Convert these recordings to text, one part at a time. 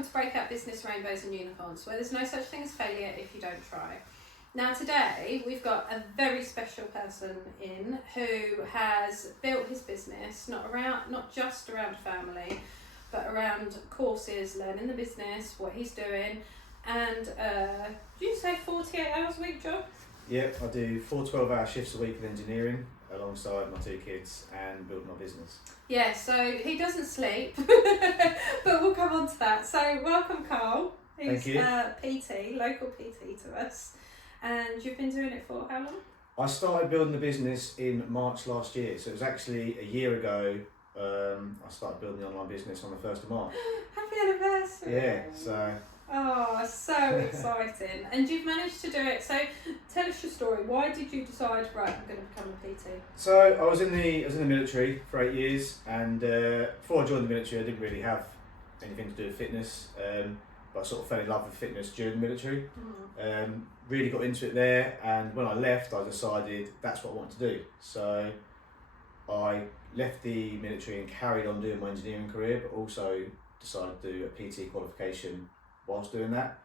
welcome to Breakout Business Rainbows and Unicorns, where there's no such thing as failure if you don't try. Now today we've got a very special person in who has built his business not just around family, but around courses, learning the business, what he's doing, and did you say 48 hours a week job? Yep, I do 4 12-hour shifts a week in engineering alongside my 2 kids and build my business. Yeah, so he doesn't sleep, but we'll come on to that. So welcome, Karl, who's PT, local PT to us, and you've been doing it for how long? I started building the business in March last year, so it was actually a year ago. I started building the online business on the 1st of March. Happy anniversary! Yeah, so... Oh, so exciting. And you've managed to do it. So tell us your story. Why did you decide, right, I'm going to become a PT? So I was in the military for 8 years, and before I joined the military I didn't really have anything to do with fitness, but I sort of fell in love with fitness during the military. Really got into it there, and when I left I decided that's what I wanted to do. So I left the military and carried on doing my engineering career, but also decided to do a PT qualification whilst doing that.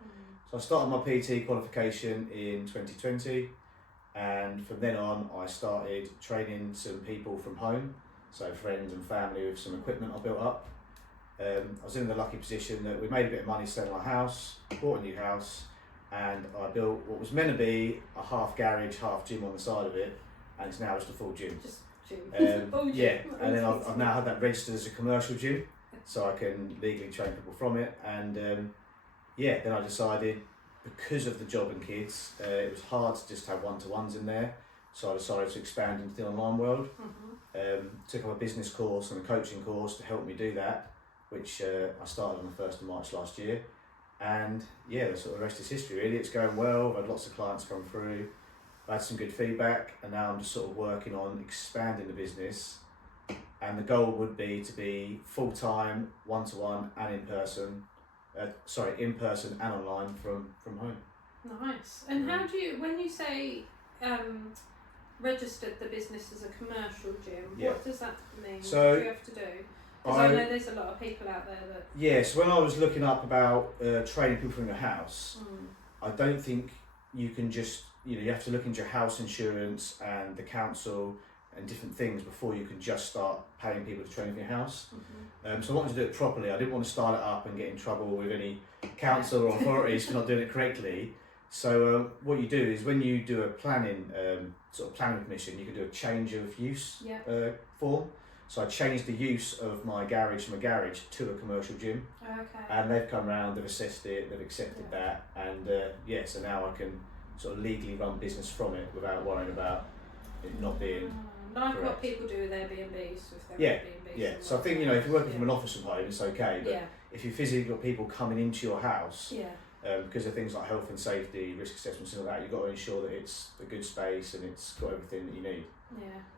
So I started my PT qualification in 2020, and from then on I started training some people from home, so friends and family, with some equipment I built up. I was in the lucky position that we made a bit of money selling our house, bought a new house, and I built what was meant to be a half garage, half gym on the side of it, and it's now just a full gym. Just gym. Yeah, and then I've now had that registered as a commercial gym, so I can legally train people from it. And then I decided, because of the job and kids, it was hard to just have one-to-ones in there, so I decided to expand into the online world. Took up a business course and a coaching course to help me do that, which I started on the 1st of March last year. And yeah, the sort of rest is history really. It's going well. I've had lots of clients come through, I've had some good feedback, and now I'm just sort of working on expanding the business. And the goal would be to be full-time, one-to-one and in person and online from home. Nice. And how do you, when you say registered the business as a commercial gym, what does that mean? So what do you have to do? Because I know there's a lot of people out there that... Yeah, so when I was looking up about training people from your house, I don't think you can just, you have to look into your house insurance and the council and different things before you can just start paying people to train in your house. So I wanted to do it properly. I didn't want to start it up and get in trouble with any council or authorities for not doing it correctly. So what you do is, when you do a planning permission, you can do a change of use form. So I changed the use of my garage from a garage to a commercial gym. And they've come round, they've assessed it, they've accepted that, and so now I can sort of legally run business from it without worrying about it not being like correct. What people do with Airbnbs with their Airbnbs. Yeah. So I think, if you're working from an office from home, it's okay, but if you physically got people coming into your house, because of things like health and safety, risk assessments and all that, you've got to ensure that it's a good space and it's got everything that you need.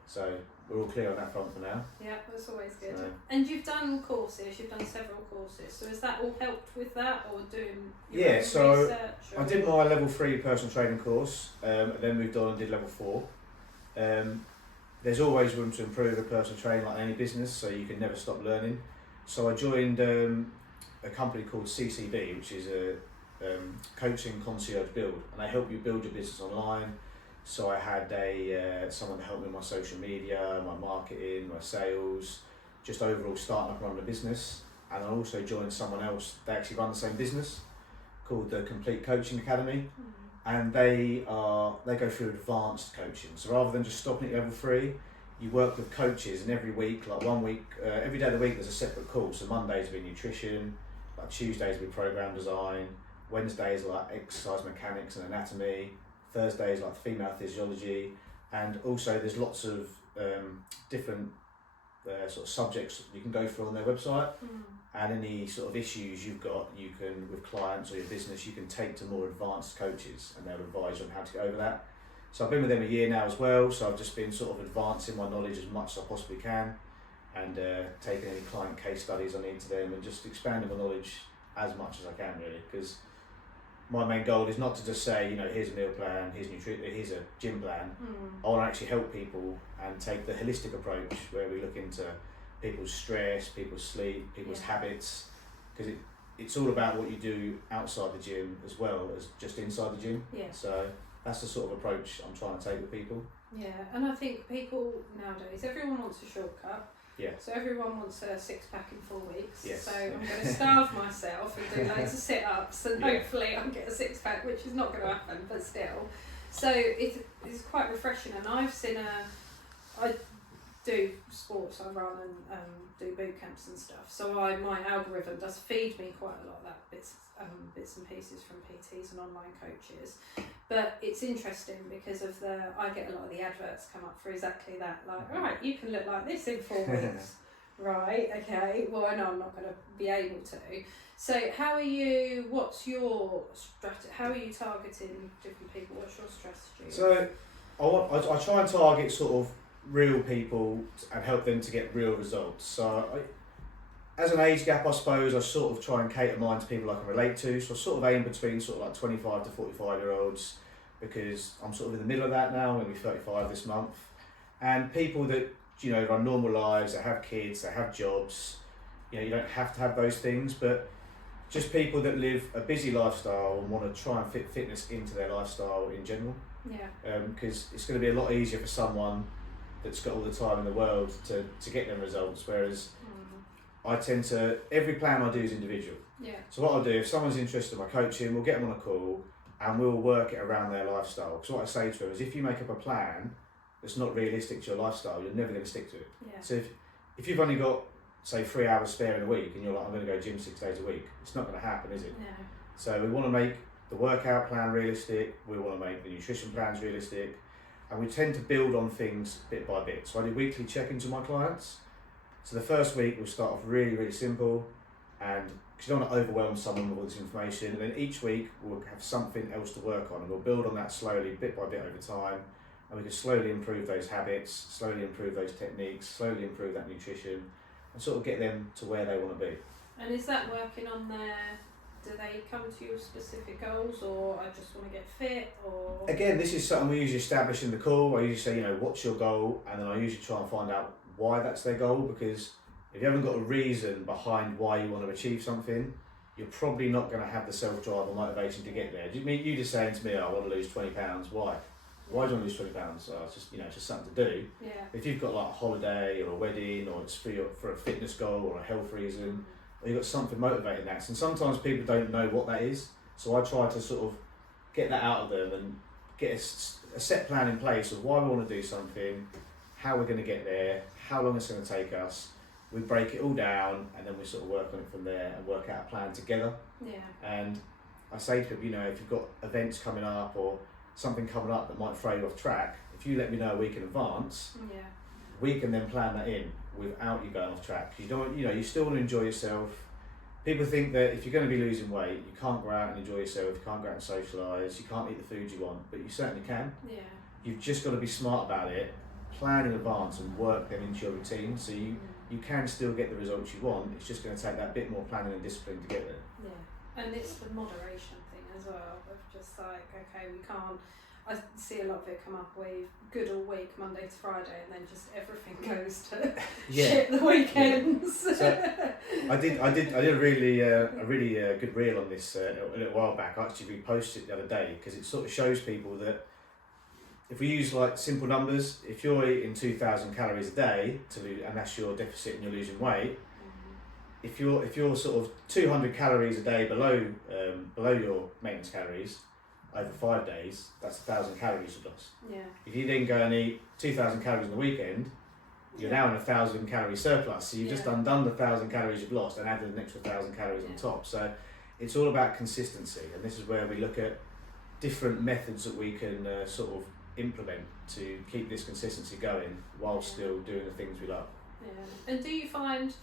So we're all clear on that front for now. Yeah, that's always good. And you've done courses, you've done several courses, so has that all helped with that, or doing your own research? I did my level 3 personal training course, and then moved on and did level 4. There's always room to improve a personal training, like any business, so you can never stop learning. So I joined a company called CCB, which is a coaching concierge build, and they help you build your business online. So I had someone to help me with my social media, my marketing, my sales, just overall starting up and running a business. And I also joined someone else, they actually run the same business, called the Complete Coaching Academy. And they go through advanced coaching. So rather than just stopping at level 3, you work with coaches, and every week, like 1 week, every day of the week there's a separate call. So Mondays will be nutrition, like Tuesdays will be program design, Wednesdays like exercise mechanics and anatomy, Thursdays like female physiology, and also there's lots of different sort of subjects you can go through on their website, and any sort of issues you've got, you can, with clients or your business, you can take to more advanced coaches, and they'll advise you on how to get over that. So I've been with them a year now as well, so I've just been sort of advancing my knowledge as much as I possibly can, and taking any client case studies I need to them, and just expanding my knowledge as much as I can really, because my main goal is not to just say, here's a meal plan, here's a gym plan. I want to actually help people and take the holistic approach, where we look into people's stress, people's sleep, people's habits, because it's all about what you do outside the gym as well as just inside the gym. Yeah. So that's the sort of approach I'm trying to take with people. Yeah, and I think people nowadays, everyone wants a shortcut. Yeah. So everyone wants a 6-pack in 4 weeks. Yes. So I'm going to starve myself and do loads of sit-ups, and hopefully I'll get a 6-pack, which is not going to happen, but still. So it's quite refreshing, and I've seen I do sports, I run and do boot camps and stuff. So my algorithm does feed me quite a lot of that bits and pieces from PTs and online coaches. But it's interesting because of I get a lot of the adverts come up for exactly that. Like, right, you can look like this in 4 weeks. Right, okay. Well, I know I'm not going to be able to. So what's your strategy? How are you targeting different people? What's your strategy? So I try and target sort of real people and help them to get real results. So as an age gap, I suppose, I sort of try and cater mine to people I can relate to. So I sort of aim between sort of like 25 to 45 year olds, because I'm sort of in the middle of that now. I'm going to be 35 this month. And people that, you know, run normal lives, that have kids, that have jobs. You know, you don't have to have those things, but just people that live a busy lifestyle and want to try and fit fitness into their lifestyle in general. Yeah. Because it's going to be a lot easier for someone that's got all the time in the world to get them results, whereas I tend to, every plan I do is individual. Yeah. So what I'll do, if someone's interested in my coaching, we'll get them on a call and we'll work it around their lifestyle. Because what I say to them is, if you make up a plan that's not realistic to your lifestyle, you're never going to stick to it. Yeah. So if you've only got, say, 3 hours spare in a week and you're like, I'm going to go gym 6 days a week, it's not going to happen, is it? Yeah. So we want to make the workout plan realistic, we want to make the nutrition plans realistic, and we tend to build on things bit by bit. So I do weekly check-ins with my clients. So the first week we'll start off really, really simple, and because you don't want to overwhelm someone with all this information, and then each week we'll have something else to work on, and we'll build on that slowly, bit by bit over time, and we can slowly improve those habits, slowly improve those techniques, slowly improve that nutrition, and sort of get them to where they want to be. And is that working on do they come to you with specific goals, or I just want to get fit, or? Again, this is something we usually establish in the call. I usually say, you know, what's your goal? And then I usually try and find out why that's their goal, because if you haven't got a reason behind why you want to achieve something, you're probably not going to have the self-drive or motivation to get there. You just saying to me, I want to lose 20 pounds, why? Why do you want to lose 20 pounds? Oh, it's just, you know, it's just something to do. Yeah. If you've got like a holiday or a wedding, or it's for a fitness goal or a health reason, or you've got something motivating that. And sometimes people don't know what that is. So I try to sort of get that out of them and get a set plan in place of why we want to do something, how we're going to get there, how long it's going to take us. We break it all down, and then we sort of work on it from there and work out a plan together. Yeah. And I say to people, you know, if you've got events coming up or something coming up that might throw you off track, if you let me know a week in advance, we can then plan that in without you going off track. You don't, you know, you still want to enjoy yourself. People think that if you're going to be losing weight, you can't go out and enjoy yourself, you can't go out and socialise, you can't eat the food you want, but you certainly can. Yeah. You've just got to be smart about it, plan in advance and work them into your routine, so you can still get the results you want. It's just going to take that bit more planning and discipline to get there. Yeah, and it's the moderation thing as well, of just like, okay, we can't, I see a lot of it come up where you're good all week, Monday to Friday, and then just everything goes to shit the weekends. Yeah. So I did a really good reel on this a little while back. I actually reposted it the other day, because it sort of shows people that if we use like simple numbers, if you're eating 2,000 calories a day to lose, and that's your deficit and you're losing weight, if you're sort of 200 calories a day below your maintenance calories over 5 days, that's 1,000 calories you've lost. Yeah. If you then go and eat 2,000 calories on the weekend, you're now in a 1,000 calorie surplus. So you've just undone the 1,000 calories you've lost and added an extra 1,000 calories on top. So it's all about consistency, and this is where we look at different methods that we can sort of implement to keep this consistency going while still doing the things we love. Yeah. And do you find,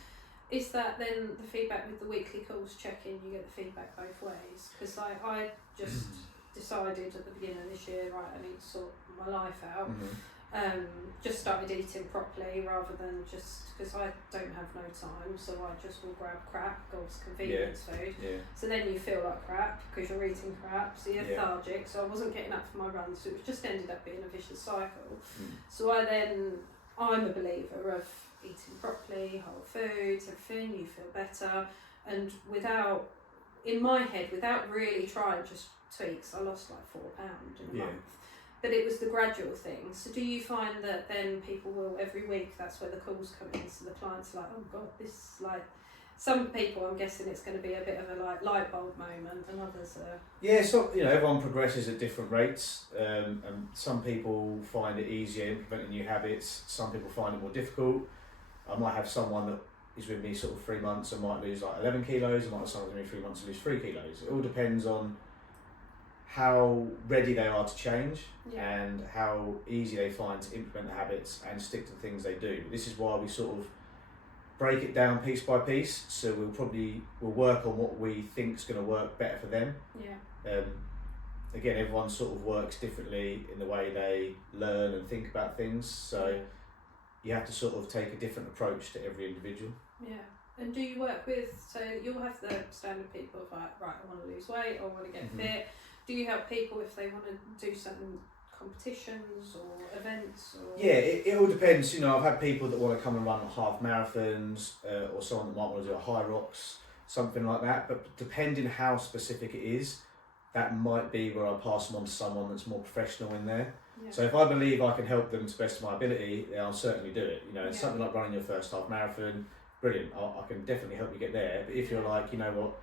is that then the feedback with the weekly calls check-in, you get the feedback both ways? Because I just decided at the beginning of this year, right, I need to sort my life out. Just started eating properly rather than just, because I don't have no time, so I just will grab crap, God's convenience food. Yeah. So then you feel like crap because you're eating crap, so you're lethargic. So I wasn't getting up for my runs, so it just ended up being a vicious cycle. So I'm a believer of eating properly, whole foods, everything, you feel better, and without in my head, without really trying, just tweaks, I lost like £4 in a month. But it was the gradual thing. So do you find that then people will, every week, that's where the calls come in, so the clients are like, oh God, this is like, some people, I'm guessing it's going to be a bit of a like light bulb moment, and others are... Yeah, so everyone progresses at different rates, and some people find it easier implementing new habits, some people find it more difficult. I might have someone that is with me sort of 3 months and might lose like 11 kilos, I might have someone with me 3 months and lose 3 kilos. It all depends on how ready they are to change and how easy they find to implement the habits and stick to the things they do. This is why we sort of break it down piece by piece, so we'll work on what we think is going to work better for them. Again, everyone sort of works differently in the way they learn and think about things, so you have to sort of take a different approach to every individual. And do you work with, so you'll have the standard people of like, right, I want to lose weight, or I want to get fit. Do you help people if they want to do certain competitions or events? Or... Yeah, it all depends. I've had people that want to come and run half marathons, or someone that might want to do a high rocks, something like that. But depending how specific it is, that might be where I pass them on to someone that's more professional in there. So if I believe I can help them to the best of my ability, then I'll certainly do it. Something like running your first half marathon, brilliant. I can definitely help you get there. But if you're like, you know what,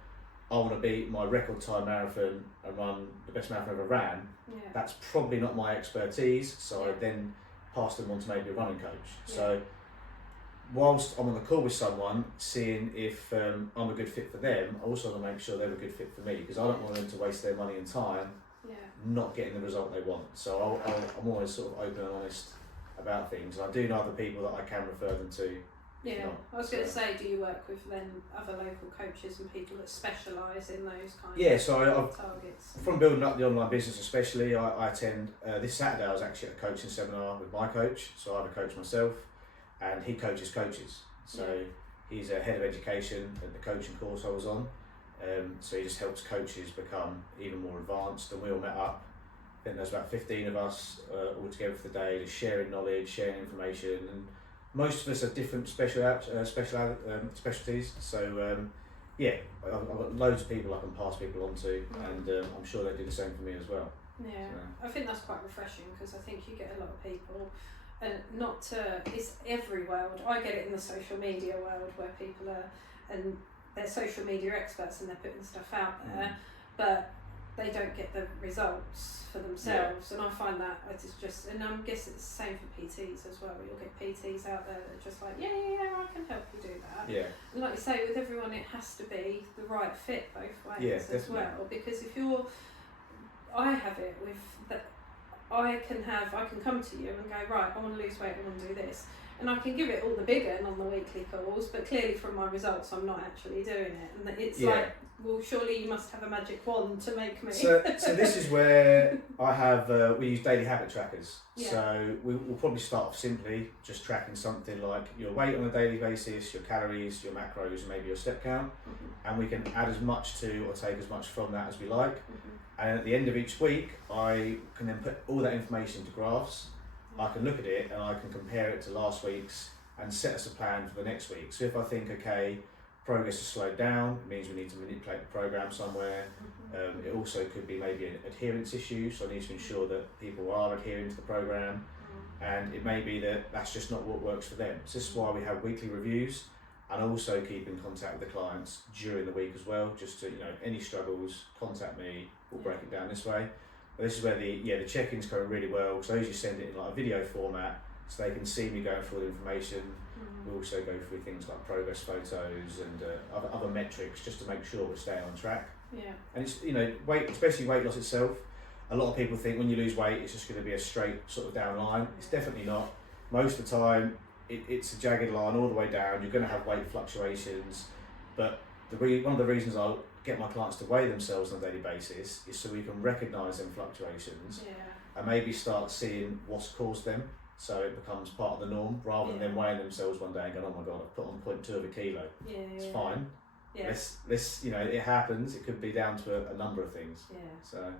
I want to beat my record time marathon and run the best marathon I've ever ran, that's probably not my expertise, so I then pass them on to maybe a running coach. So whilst I'm on the call with someone, seeing if I'm a good fit for them, I also want to make sure they're a good fit for me, because I don't want them to waste their money and time not getting the result they want. So I'm always sort of open and honest about things. I do know other people that I can refer them to. I was going to say, do you work with then other local coaches and people that specialise in those kinds of targets? From building up the online business especially, I attend, this Saturday I was actually at a coaching seminar with my coach, so I have a coach myself, and he coaches coaches. So he's a head of education at the coaching course I was on, so he just helps coaches become even more advanced, and we all met up. I think there's about 15 of us all together for the day, just sharing knowledge, sharing information, and most of us have different specialties, so I've got loads of people I can pass people on to, and I'm sure they do the same for me as well. I think that's quite refreshing, because I think you get a lot of people, and it's every world. I get it in the social media world where people are, and they're social media experts and they're putting stuff out there, but they don't get the results for themselves, and I find that it's just, and I guess it's the same for PTs as well. You'll get PTs out there that are just like, I can help you do that. And like you say, with everyone, it has to be the right fit both ways as well. Because if I have it with that, I can come to you and go, right, I want to lose weight, I want to do this. And I can give it all the big one on the weekly calls, but clearly from my results, I'm not actually doing it. And it's like, well, surely you must have a magic wand to make me. So this is where I have, we use daily habit trackers. So we'll probably start off simply just tracking something like your weight on a daily basis, your calories, your macros, and maybe your step count. And we can add as much to or take as much from that as we like. And at the end of each week, I can then put all that information into graphs. I can look at it and I can compare it to last week's and set us a plan for the next week. So if I think, okay, progress has slowed down, it means we need to manipulate the program somewhere. It also could be maybe an adherence issue, so I need to ensure that people are adhering to the program, and it may be that that's just not what works for them. So this is why we have weekly reviews, and also keep in contact with the clients during the week as well, just to, any struggles, contact me, we'll break it down this way. But this is where the check-ins go really well, because I usually send it in like a video format so they can see me going through all the information. We also go through things like progress photos and other metrics, just to make sure we're staying on track. And it's, weight, especially weight loss itself, a lot of people think when you lose weight it's just going to be a straight sort of down line. It's definitely not. Most of the time it's a jagged line all the way down. You're going to have weight fluctuations, but one of the reasons I get my clients to weigh themselves on a daily basis is so we can recognise them fluctuations and maybe start seeing what's caused them, so it becomes part of the norm, rather than them weighing themselves one day and going, oh my god, I've put on 0.2 of a kilo. It's fine. Let's it happens. It could be down to a number of things. So,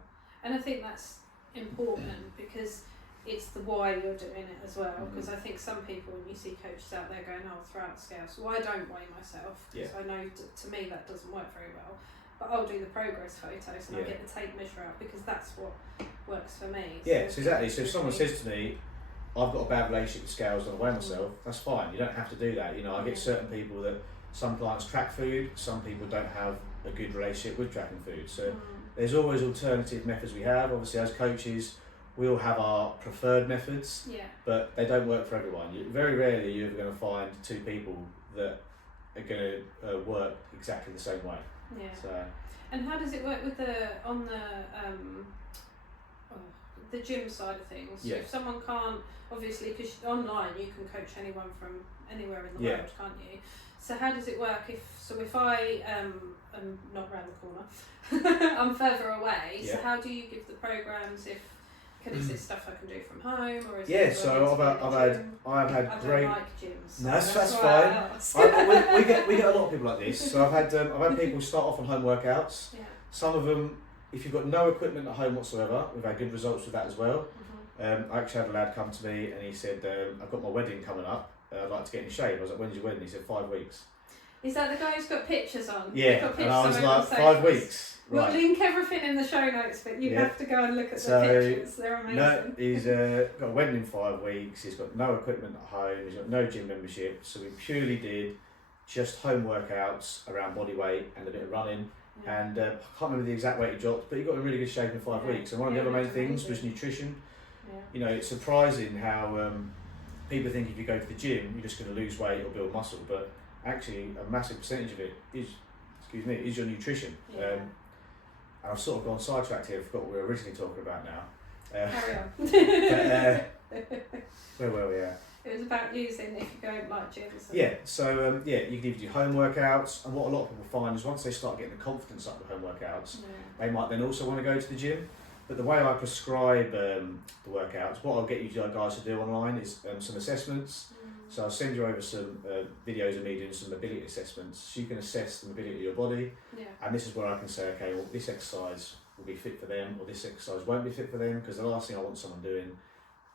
and I think that's important, because it's the why you're doing it as well. Because I think some people, when you see coaches out there going, oh, throw out the scales, well, I don't weigh myself, because I know to me that doesn't work very well. but I'll do the progress photos and I'll Yeah. get the tape measure out because that's what works for me. Yeah, so exactly. So if someone says to me, I've got a bad relationship with scales, I weigh myself, that's fine. You don't have to do that. You know, I get certain people that some clients track food, some people don't have a good relationship with tracking food. So there's always alternative methods we have. Obviously, as coaches, we all have our preferred methods, but they don't work for everyone. Very rarely you're going to find two people that are going to work exactly the same way. Yeah. So. And how does it work with the gym side of things? Yeah. If someone can't, obviously, because online you can coach anyone from anywhere in the world, can't you? So how does it work if I am not around the corner, I'm further away. So how do you give the programs? Is it stuff I can do from home, or is it? So I've had I great. don't like gyms. No, that's fine. we get a lot of people like this. So I've had people start off on home workouts. Yeah. Some of them, if you've got no equipment at home whatsoever, we've had good results with that as well. I actually had a lad come to me and he said, I've got my wedding coming up. I'd like to get in shape. I was like, when's your wedding? He said 5 weeks. Is that the guy who's got pictures on? Yeah, got pictures and I was on like, 5 weeks. We'll Right. link everything in the show notes, but you have to go and look at the pictures. They're amazing. No, he's got a wedding in 5 weeks. He's got no equipment at home. He's got no gym membership. So we purely did just home workouts around body weight and a bit of running. Yeah. And I can't remember the exact weight he dropped, but he got in really good shape in 5 weeks. And one of the other main things was nutrition. Yeah. You know, it's surprising how people think if you go to the gym, you're just going to lose weight or build muscle, but actually a massive percentage of it is your nutrition. Yeah. And I've sort of gone sidetracked here. I forgot what we were originally talking about now. Carry on. Where were we at? It was about using if you don't like gyms. Yeah, so you can either do home workouts, and what a lot of people find is once they start getting the confidence up with home workouts, they might then also want to go to the gym. But the way I prescribe the workouts, what I'll get you guys to do online is some assessments. So I'll send you over some videos of me doing some mobility assessments, so you can assess the mobility of your body. Yeah. And this is where I can say, okay, well, this exercise will be fit for them, or this exercise won't be fit for them, because the last thing I want someone doing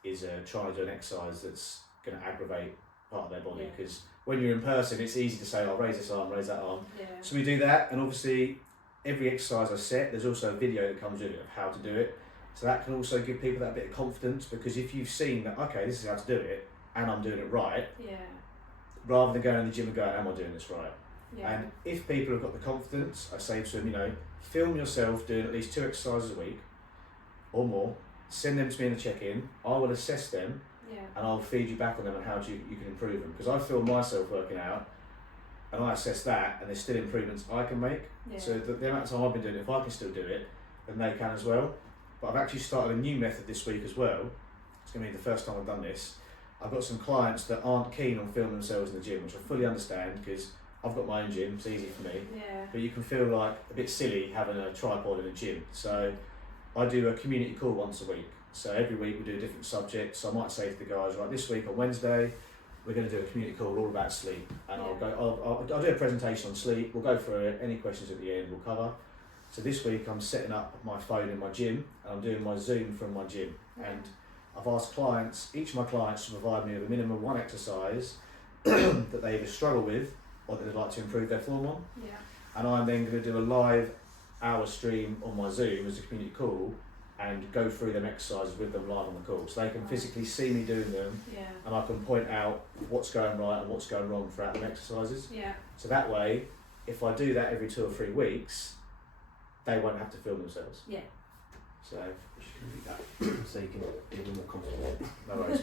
is trying to do an exercise that's going to aggravate part of their body. Because when you're in person, it's easy to say, I'll raise this arm, raise that arm. Yeah. So we do that, and obviously every exercise I set, there's also a video that comes with it of how to do it. So that can also give people that bit of confidence, because if you've seen that, okay, this is how to do it, and I'm doing it right, rather than going in the gym and going, am I doing this right? Yeah. And if people have got the confidence, I say to them, film yourself doing at least 2 exercises a week or more, send them to me in the check-in, I will assess them, and I'll feed you back on them and how you can improve them. Because I film myself working out, and I assess that, and there's still improvements I can make. So the amount of time I've been doing it, if I can still do it, then they can as well. But I've actually started a new method this week as well. It's going to be the first time I've done this. I've got some clients that aren't keen on filming themselves in the gym, which I fully understand, because I've got my own gym, it's easy for me. But you can feel like a bit silly having a tripod in a gym. So I do a community call once a week. So every week we do a different subject. So I might say to the guys, right, this week on Wednesday, we're going to do a community call all about sleep. And I'll do a presentation on sleep. We'll go through it. Any questions at the end we'll cover. So this week I'm setting up my phone in my gym, and I'm doing my Zoom from my gym. And I've asked each of my clients to provide me with a minimum 1 exercise that they either struggle with or that they'd like to improve their form on. And I'm then going to do a live hour stream on my Zoom as a community call and go through them exercises with them live on the call. So they can physically see me doing them, and I can point out what's going right and what's going wrong throughout the exercises. So that way, if I do that every 2 or 3 weeks, they won't have to film themselves. So so you can be a little more comfortable. No worries,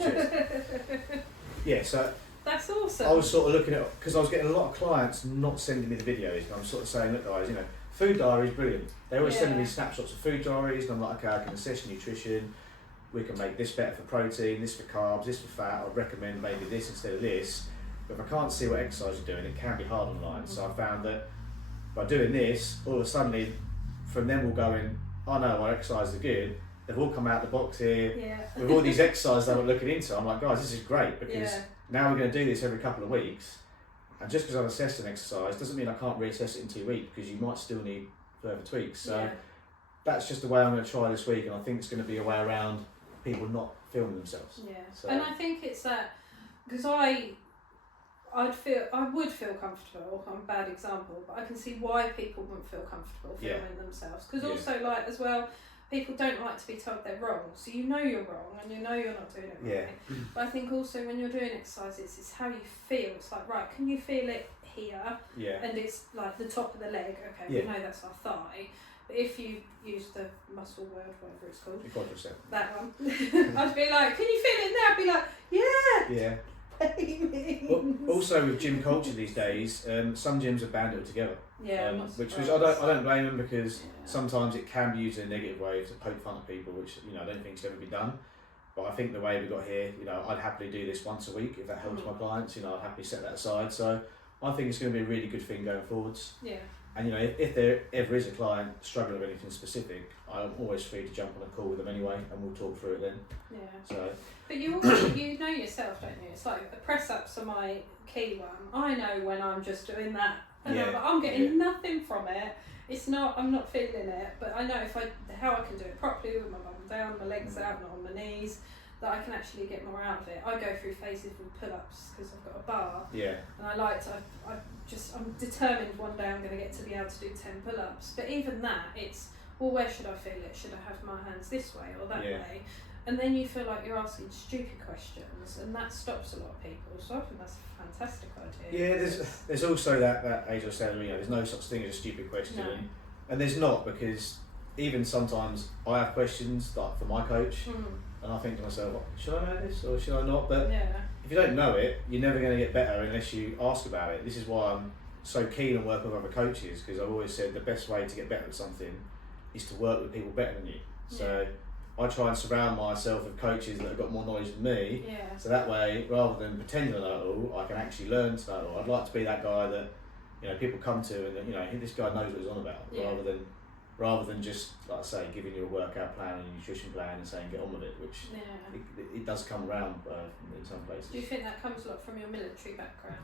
cheers. So that's awesome. I was sort of looking at, because I was getting a lot of clients not sending me the videos, and I'm sort of saying, look guys, food diary is brilliant. They always send me snapshots of food diaries, and I'm like, okay, I can assess nutrition, we can make this better for protein, this for carbs, this for fat, I'd recommend maybe this instead of this. But if I can't see what exercise you're doing, it can be hard online. So I found that by doing this, all of a sudden, from them all going, oh no, our exercises are good, they've all come out the box here with all these exercises that I'm looking into. I'm like, guys, this is great, because now we're going to do this every couple of weeks. And just because I've assessed an exercise doesn't mean I can't reassess it in 2 weeks, because you might still need further tweaks. So that's just the way I'm going to try this week, and I think it's going to be a way around people not filming themselves. So. And I think it's that, because I I would feel comfortable. I'm a bad example, but I can see why people wouldn't feel comfortable filming themselves. Because also, like, as well, people don't like to be told they're wrong. So you know you're wrong and you know you're not doing it right. But I think also when you're doing exercises, it's how you feel. It's like, right, can you feel it here? Yeah. And it's like the top of the leg. Okay, we know that's our thigh. But if you use the muscle word, whatever it's called, that one, I'd be like, can you feel it now? I'd be like, yeah. Yeah. Well, also with gym culture these days, some gyms have banded it together. Yeah, which I don't blame them, because sometimes it can be used in a negative way to poke fun at people, which I don't think should ever be done. But I think the way we got here, I'd happily do this once a week if that helps my clients. I'd happily set that aside. So I think it's going to be a really good thing going forwards. Yeah. And if there ever is a client struggling with anything specific, I'm always free to jump on a call with them anyway, and we'll talk through it then. Yeah. So. But you know yourself, don't you? It's like the press ups are my key one. I know when I'm just doing that, and I'm getting nothing from it. It's not. I'm not feeling it, but I know how I can do it properly with my bum down, my legs out, not on my knees. That I can actually get more out of it. I go through phases with pull-ups because I've got a bar. Yeah. And I'm determined one day I'm going to get to be able to do 10 pull-ups. But even that, it's, well, where should I feel it? Should I have my hands this way or that way? And then you feel like you're asking stupid questions, and that stops a lot of people. So I think that's a fantastic idea. Yeah, there's also that age of saying, there's no such thing as a stupid question. No. And there's not, because even sometimes I have questions like for my coach. And I think to myself, should I know this or should I not? But if you don't know it, you're never going to get better unless you ask about it. This is why I'm so keen on working with other coaches, because I've always said the best way to get better at something is to work with people better than you. So I try and surround myself with coaches that have got more knowledge than me. So that way, rather than pretending I know it all, I can actually learn to know it all. I'd like to be that guy that people come to and this guy knows what he's on about, rather than just, like I say, giving you a workout plan and a nutrition plan and saying get on with it, which it does come around in some places. Do you think that comes a lot from your military background?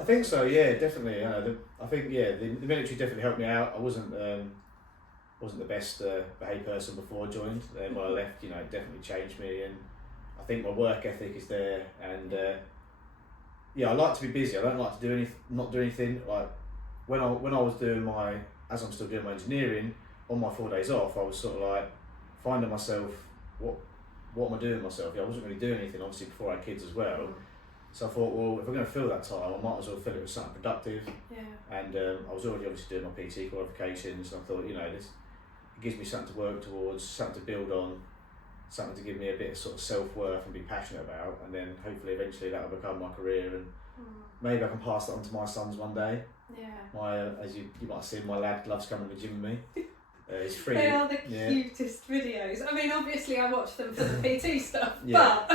I think so, yeah, definitely. I think the military definitely helped me out. I wasn't the best behaved person before I joined. Then when I left, it definitely changed me, and I think my work ethic is there. And I like to be busy. I don't like to not do anything. Like when I was doing as I'm still doing my engineering, on my 4 days off, I was sort of like finding myself, what am I doing with myself? I wasn't really doing anything, obviously, before I had kids as well. So I thought, well, if I'm going to fill that time, I might as well fill it with something productive. And I was already obviously doing my PT qualifications, and I thought, this it gives me something to work towards, something to build on, something to give me a bit of sort of self-worth and be passionate about, and then hopefully eventually that will become my career, and maybe I can pass that on to my sons one day. As you might have seen, my lad loves coming to the gym with me. It's free. They are the cutest videos. I mean, obviously I watch them for the PT stuff, but...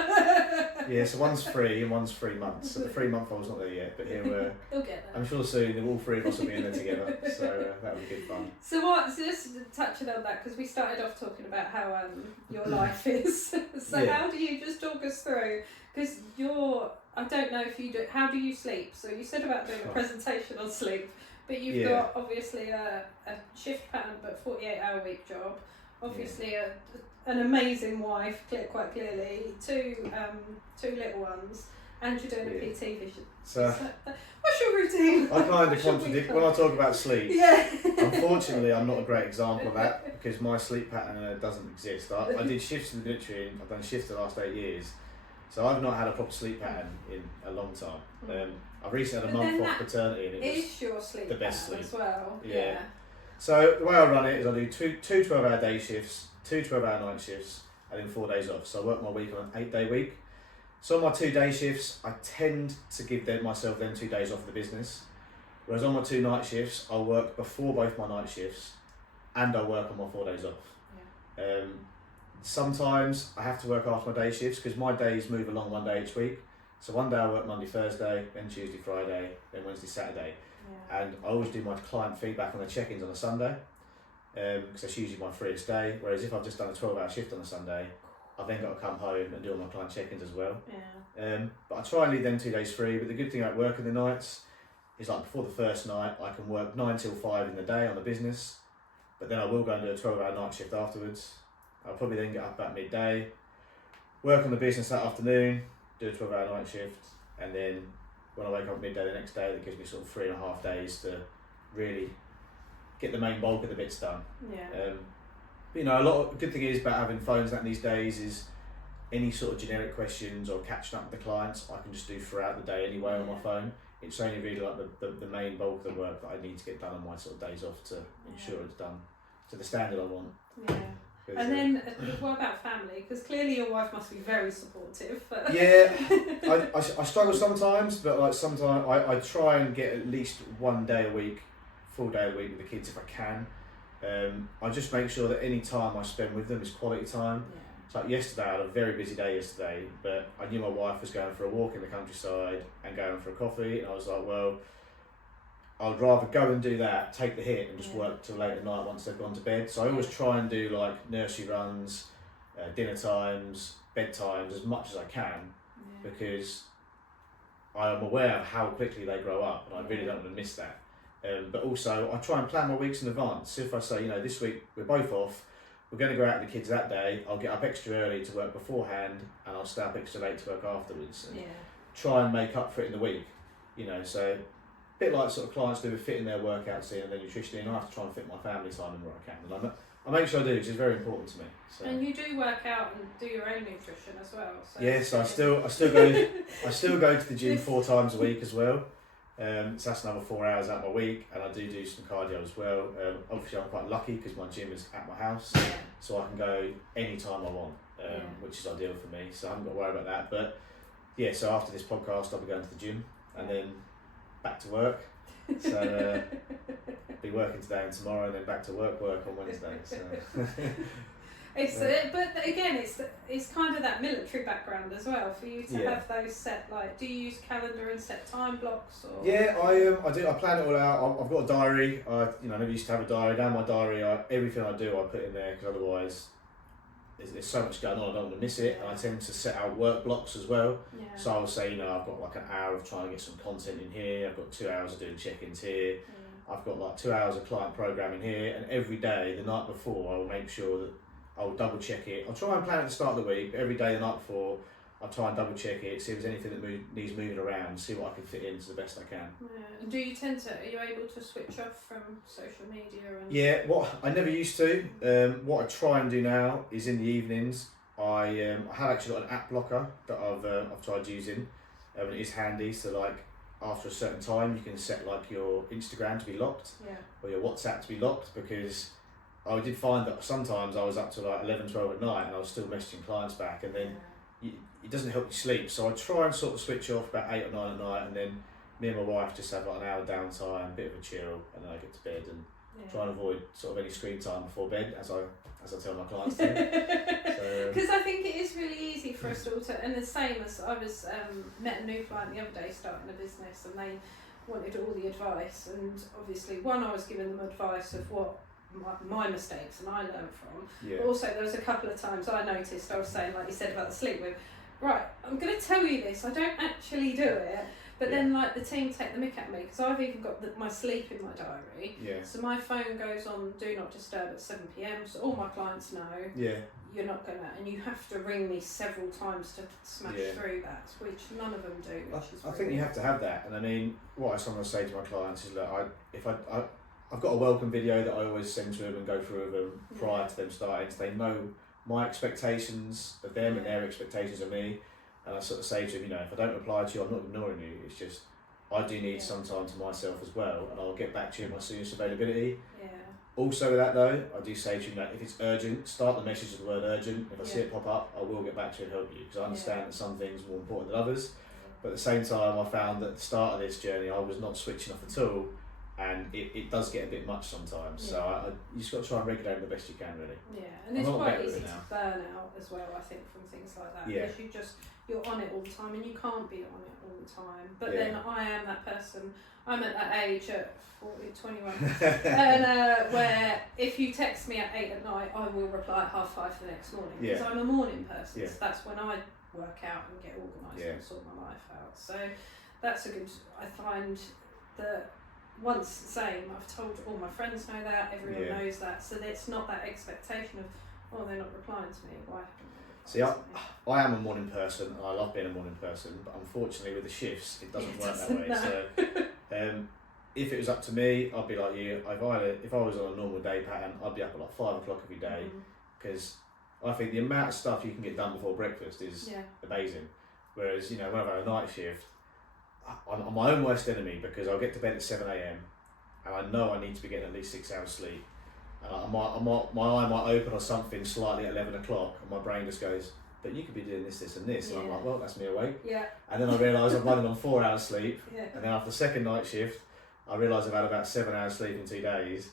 so one's free and one's 3 months. So the 3 month old's not there yet, but he'll get there. I'm sure soon all three of us will be in there together, so that'll be good fun. So just touching on that, because we started off talking about how your life is. How do you just talk us through, because I don't know if you do, how do you sleep? So you said about doing a presentation on sleep. But you've got obviously a shift pattern, but 48-hour week job. Obviously an amazing wife, quite clearly. Two little ones, and you're doing a PT vision. So what's your routine? I kind of contradict when I talk about sleep. Unfortunately, I'm not a great example of that, because my sleep pattern doesn't exist. I did shifts in the military, and I've done shifts the last 8 years. So I've not had a proper sleep pattern in a long time. I've recently had a month off paternity, and it was your sleep the best sleep as well. So the way I run it is I do two 12-hour day shifts, 2 12-hour night shifts, and then 4 days off. So I work my week on an 8-day week. So on my 2 day shifts, I tend to give myself 2 days off the business. Whereas on my 2 night shifts, I'll work before both my night shifts, and I'll work on my 4 days off. Sometimes I have to work after my day shifts, because my days move along one day each week. So one day I work Monday, Thursday, then Tuesday, Friday, then Wednesday, Saturday. And I always do my client feedback on the check-ins on a Sunday, because that's usually my freest day. Whereas if I've just done a 12-hour shift on a Sunday, I've then got to come home and do all my client check-ins as well. But I try and leave them 2 days free. But the good thing about working the nights is, like, before the first night, I can work 9 till 5 in the day on the business, but then I will go and do a 12-hour night shift afterwards. I'll probably then get up about midday, work on the business that afternoon, do a 12-hour night shift, and then when I wake up midday the next day, that gives me sort of 3.5 days to really get the main bulk of the bits done. Yeah. But, you know, a lot of good thing is about having phones that these days is any sort of generic questions or catching up with the clients, I can just do throughout the day anyway on my phone. It's only really like the main bulk of the work that I need to get done on my sort of days off to ensure it's done to the standard I want. Yeah. And then, what about family? Because clearly your wife must be very supportive. But Yeah, I struggle sometimes, but like sometimes I try and get at least 1 day a week, full day a week with the kids if I can. I just make sure that any time I spend with them is quality time. Yeah. So like yesterday, I had a very busy day yesterday, but I knew my wife was going for a walk in the countryside and going for a coffee, and I was like, well, I'd rather go and do that, take the hit, and just work till late at night once they've gone to bed. So I always try and do like nursery runs, dinner times, bedtimes as much as I can, because I am aware of how quickly they grow up, and I really don't want to miss that. But also, I try and plan my weeks in advance. If I say, you know, this week we're both off, we're going to go out with the kids that day, I'll get up extra early to work beforehand, and I'll stay up extra late to work afterwards. And try and make up for it in the week, you know. So a bit like sort of clients do with fitting their workouts in and their nutrition in, I have to try and fit my family time in where I can. And I make sure I do, because it's very important to me. So. And you do work out and do your own nutrition as well. So yes, I still go to the gym 4 times a week as well. So that's another 4 hours out of my week, and I do some cardio as well. Obviously I'm quite lucky because my gym is at my house, so I can go any time I want, which is ideal for me, so I haven't got to worry about that. But yeah, so after this podcast I'll be going to the gym and then back to work. So be working today and tomorrow, and then back to work on Wednesday. So. But again, it's kind of that military background as well for you to have those set. Like, do you use calendar and set time blocks? Or? Yeah, I do. I plan it all out. I've got a diary. I never used to have a diary. Now my diary, everything I do, I put in there, because otherwise there's so much going on. I don't want to miss it. And I tend to set out work blocks as well. Yeah. So I'll say, I've got like an hour of trying to get some content in here. I've got 2 hours of doing check-ins here. I've got like 2 hours of client programming here. And every day, the night before, I will make sure that I'll double check it. I'll try and plan at the start of the week, but every day the night before, I'll try and double check it, see if there's anything that needs moving around, see what I can fit in to the best I can. Yeah. Do you are you able to switch off from social media? Yeah, what I never used to. What I try and do now is in the evenings, I have actually got an app blocker that I've tried using. It is handy, so like after a certain time you can set like your Instagram to be locked, or your WhatsApp to be locked, because I did find that sometimes I was up to like 11, 12 at night and I was still messaging clients back, and then it doesn't help you sleep. So I try and sort of switch off about 8 or 9 at night, and then me and my wife just have like an hour downtime, a bit of a chill, and then I get to bed and try and avoid sort of any screen time before bed, as I tell my clients to. Because I think it is really easy for us all to, and the same as I was met a new client the other day starting a business, and they wanted all the advice, and obviously I was giving them advice of what my mistakes and I learned from. But also there was a couple of times I noticed I was saying, like you said about the sleep, with right, I'm going to tell you this, I don't actually do it, but then like the team take the mick at me, because I've even got my sleep in my diary. So my phone goes on do not disturb at 7 p.m, so all my clients know you're not going to, and you have to ring me several times to smash through that, which none of them do. I think you have to have that, and I mean, what I sometimes say to my clients is that I've got a welcome video that I always send to them and go through with them prior to them starting, so they know my expectations of them and their expectations of me. And I sort of say to them, if I don't reply to you, I'm not ignoring you. It's just I do need some time to myself as well, and I'll get back to you at my soonest availability. Also with that though, I do say to you that if it's urgent, start the message with the word urgent. If I see it pop up, I will get back to you and help you, because I understand that some things are more important than others. But at the same time, I found that at the start of this journey, I was not switching off at all. And it does get a bit much sometimes, so you just got to try and regulate it the best you can, really. And it's quite easy to burn out as well, I think, from things like that, because you're on it all the time, and you can't be on it all the time. But then I am that person, I'm at that age at 21, and where if you text me at 8 at night, I will reply at 5:30 the next morning, because I'm a morning person, so that's when I work out and get organised and sort my life out. So that's a good, I find that once same, I've told all my friends know that, everyone knows that, so it's not that expectation of, they're not replying to me, why? See, I am a morning person and I love being a morning person, but unfortunately with the shifts it doesn't work that way. So if it was up to me, I'd be like you. If I was on a normal day pattern, I'd be up at like 5 o'clock every day, because I think the amount of stuff you can get done before breakfast is amazing. Whereas, when I've had a night shift, I'm my own worst enemy, because I'll get to bed at 7 a.m. and I know I need to be getting at least 6 hours sleep. And my eye might open or something slightly at 11 o'clock and my brain just goes, but you could be doing this, this and this. And I'm like, well, that's me awake. Yeah. And then I realise I'm running on 4 hours sleep. Yeah. And then after the second night shift, I realise I've had about 7 hours sleep in 2 days.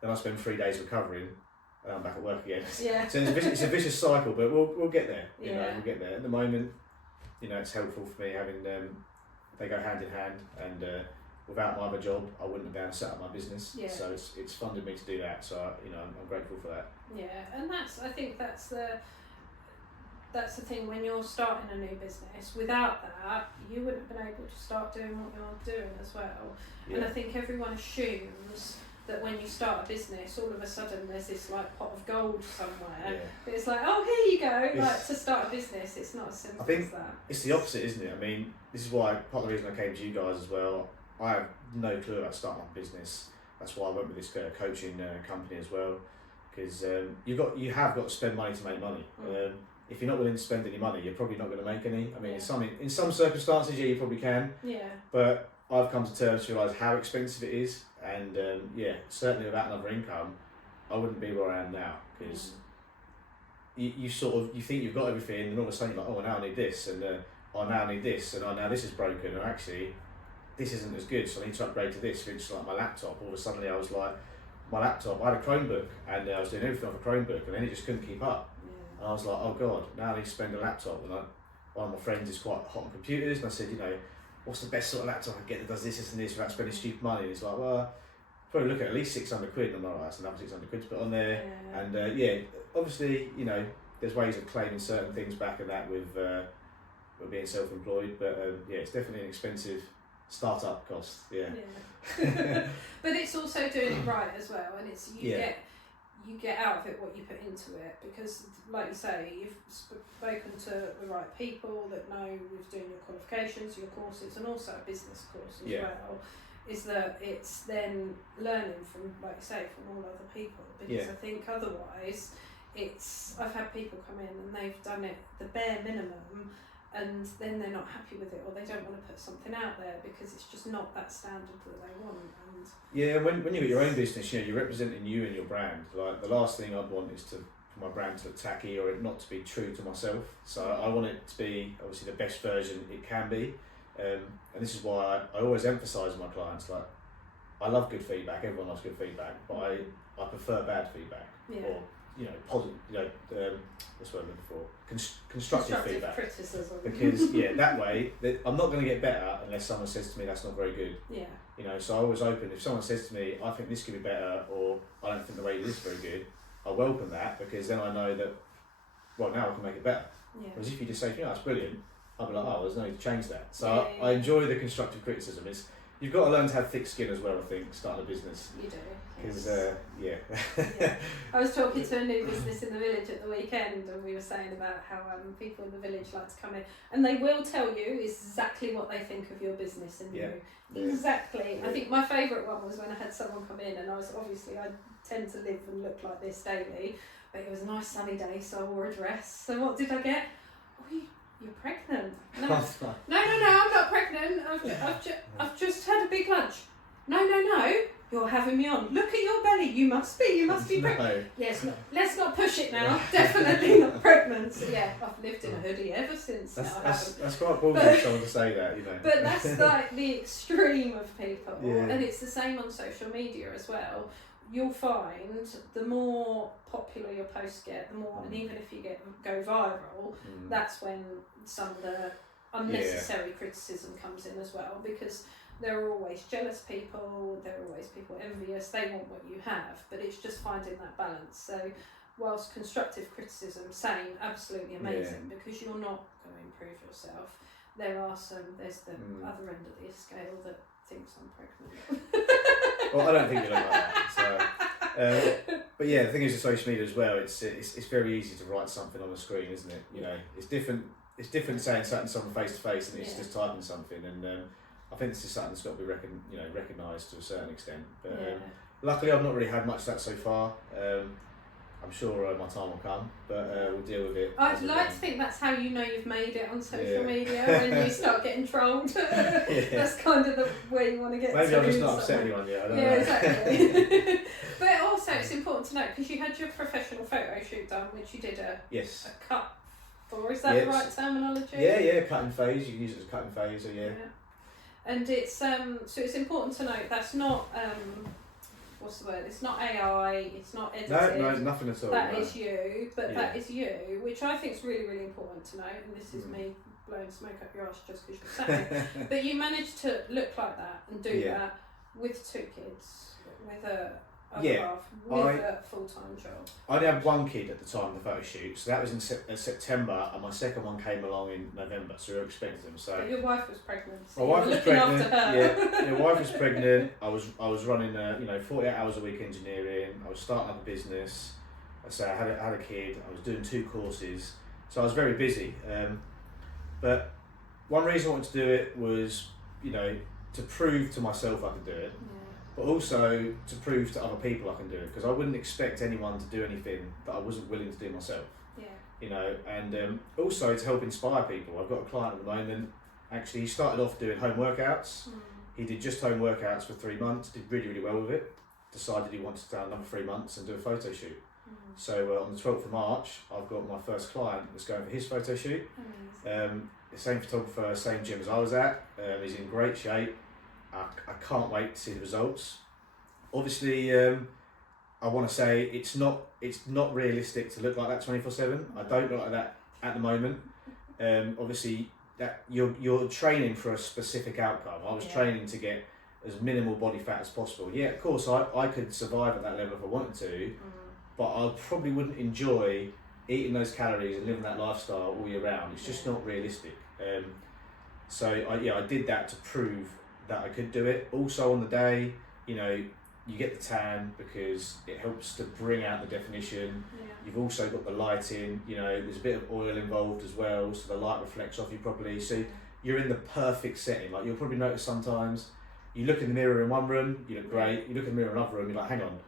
Then I spend 3 days recovering and I'm back at work again. Yeah. So it's a vicious cycle, but we'll get there. We'll get there. At the moment, it's helpful for me having they go hand in hand, and without my other job, I wouldn't have been able to set up my business. Yeah. So it's funded me to do that. So I'm grateful for that. Yeah, and I think that's the thing when you're starting a new business. Without that, you wouldn't have been able to start doing what you're doing as well. Yeah. And I think everyone assumes that when you start a business, all of a sudden there's this like pot of gold somewhere. Yeah. But it's like, oh, here you go. Like, to start a business, it's not as simple as that. It's the opposite, isn't it? I mean, this is why part of the reason I came to you guys as well. I have no clue about starting a business. That's why I went with this coaching company as well, because you have got to spend money to make money. If you're not willing to spend any money, you're probably not going to make any. I mean, in some circumstances, you probably can. Yeah. But I've come to terms to realise how expensive it is, and certainly without another income, I wouldn't be where I am now, because you think you've got everything, and all of a sudden you're like, oh, now I need this, and I now need this, and now this is broken, and actually this isn't as good, so I need to upgrade to this. For instance, like my laptop, all of a sudden I was like, my laptop, I had a Chromebook, and I was doing everything off a Chromebook, and then it just couldn't keep up. And I was like, oh God, now I need to spend a laptop. And one of my friends is quite hot on computers, and I said, what's the best sort of laptop I can get that does this and this without spending stupid money? And he's like, well, probably look at least 600 quid. And I'm like, right, that's another 600 quid to put on there. Yeah. And obviously, there's ways of claiming certain things back and that with being self-employed, but it's definitely an expensive startup cost. Yeah. But it's also doing it right as well, and it's you get out of it what you put into it, because like you say, you've spoken to the right people that know with doing your qualifications, your courses, and also a business course as well, is that it's then learning from, like you say, from all other people, because I think otherwise I've had people come in and they've done it the bare minimum, and then they're not happy with it, or they don't want to put something out there because it's just not that standard that they want. And when you got your own business, you're representing you and your brand. Like, the last thing I'd want is for my brand to look tacky or it not to be true to myself. So I want it to be obviously the best version it can be, and this is why I always emphasise with my clients, like, I love good feedback. Everyone loves good feedback, but I prefer bad feedback, or positive. What's what I'm looking for? Constructive feedback. Criticism. Because that way I'm not going to get better unless someone says to me that's not very good. Yeah. So I always open. If someone says to me, I think this could be better, or I don't think the way it is very good, I welcome that, because then I know that, well, now I can make it better. Yeah. Whereas if you just say, that's brilliant, I'll be like, oh, there's no need to change that. So I enjoy the constructive criticism. You've got to learn to have thick skin as well, I think, starting a business. You do. Because, I was talking to a new business in the village at the weekend, and we were saying about how people in the village like to come in, and they will tell you exactly what they think of your business and you. Exactly. I think my favourite one was when I had someone come in, and I tend to live and look like this daily, but it was a nice sunny day, so I wore a dress. So what did I get? Oh, you're pregnant. No, I'm not pregnant. I've just had a big lunch. No, you're having me on. Look at your belly. You must be pregnant. No. Yes, let's not push it now. Definitely not pregnant. So I've lived in a hoodie ever since. That's quite bold for someone to say that, But that's like the extreme of people, and it's the same on social media as well. You'll find the more popular your posts get, the more, and even if you go viral, that's when some of the unnecessary criticism comes in as well, because there are always jealous people, there are always people envious, they want what you have, but it's just finding that balance. So whilst constructive criticism, same, absolutely amazing, because you're not going to improve yourself, there's the other end of the scale that thinks I'm pregnant. Well, I don't think you look like that. So But yeah, the thing is with social media as well, it's very easy to write something on the screen, isn't it? You know, it's different saying something to someone face to face and it's just typing something. And I think this is something that's got to be recognised to a certain extent. But luckily, I've not really had much of that so far. I'm sure my time will come, but we'll deal with it. I'd like to think that's how you know you've made it on social media, when you start getting trolled. That's kind of the way you want to get Maybe to. I'm just not upset anyone yet, I don't know. Exactly. But also it's important to note, because you had your professional photo shoot done, which you did a cut for, is that the right terminology? Yeah, cutting phase, you can use it as a cutting phase, so yeah. And it's, so it's important to note that's not, what's the word? It's not AI, it's not edited. No, nothing at all. That is you, but that is you, which I think is really, really important to know. And this is me blowing smoke up your ass just because you're saying. But you managed to look like that and do that with 2 kids, with a half, with a full-time job. I only had 1 kid at the time of the photo shoot, so that was in September, and my second one came along in November, so we were expecting them. So but your wife was pregnant. So my wife was pregnant. After her. Yeah, my wife was pregnant. I was running 48 hours a week engineering. I was starting up a business. So I had a kid. I was doing 2 courses, so I was very busy. But one reason I wanted to do it was, to prove to myself I could do it. But also to prove to other people I can do it, because I wouldn't expect anyone to do anything that I wasn't willing to do myself. And also to help inspire people. I've got a client at the moment, actually he started off doing home workouts. He did just home workouts for 3 months, did really, really well with it, decided he wanted to stay another 3 months and do a photo shoot. So on the 12th of March, I've got my first client that's going for his photo shoot. The same photographer, same gym as I was at, he's in great shape. I can't wait to see the results. Obviously, I want to say it's not realistic to look like that 24/7. I don't look like that at the moment. Obviously, that you're training for a specific outcome. I was training to get as minimal body fat as possible. Yeah, of course, I could survive at that level if I wanted to, but I probably wouldn't enjoy eating those calories and living that lifestyle all year round. It's just not realistic. So I did that to prove that I could do it. Also on the day, you get the tan because it helps to bring out the definition. You've also got the lighting, there's a bit of oil involved as well, so the light reflects off you properly. So you're in the perfect setting. Like you'll probably notice sometimes, you look in the mirror in one room, you look great. You look in the mirror in another room, you're like, hang on,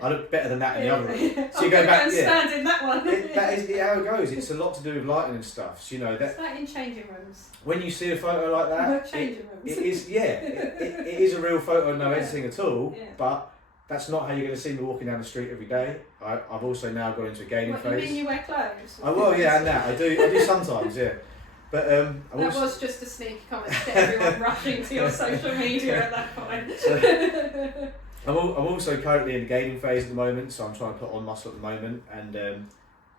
I look better than that in the other room. So you go back, stand in that one. That is how it goes. It's a lot to do with lighting and stuff. So, that it's like in changing rooms. When you see a photo like that, changing rooms. It is it is a real photo, no editing at all. But that's not how you're going to see me walking down the street every day. I've also now got into a gaining phase. You mean you wear clothes? I will, and that I do sometimes, But that was just a sneaky comment to get everyone rushing to your social media at that point. So, I'm also currently in the gaining phase at the moment, so I'm trying to put on muscle at the moment, and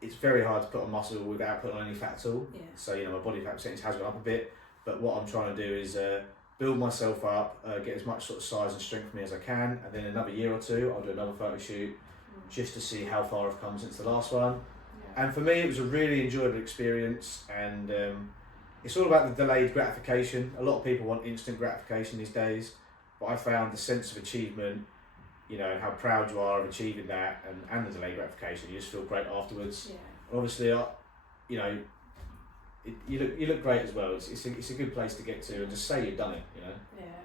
it's very hard to put on muscle without putting on any fat at all. So my body fat percentage has gone up a bit, but what I'm trying to do is build myself up, get as much sort of size and strength from me as I can, and then in another year or 2 I'll do another photo shoot just to see how far I've come since the last one. And for me it was a really enjoyable experience, and it's all about the delayed gratification. A lot of people want instant gratification these days, but I found the sense of achievement, how proud you are of achieving that, and the delayed gratification. You just feel great afterwards. Obviously, you look great as well. It's a good place to get to, and just say you've done it.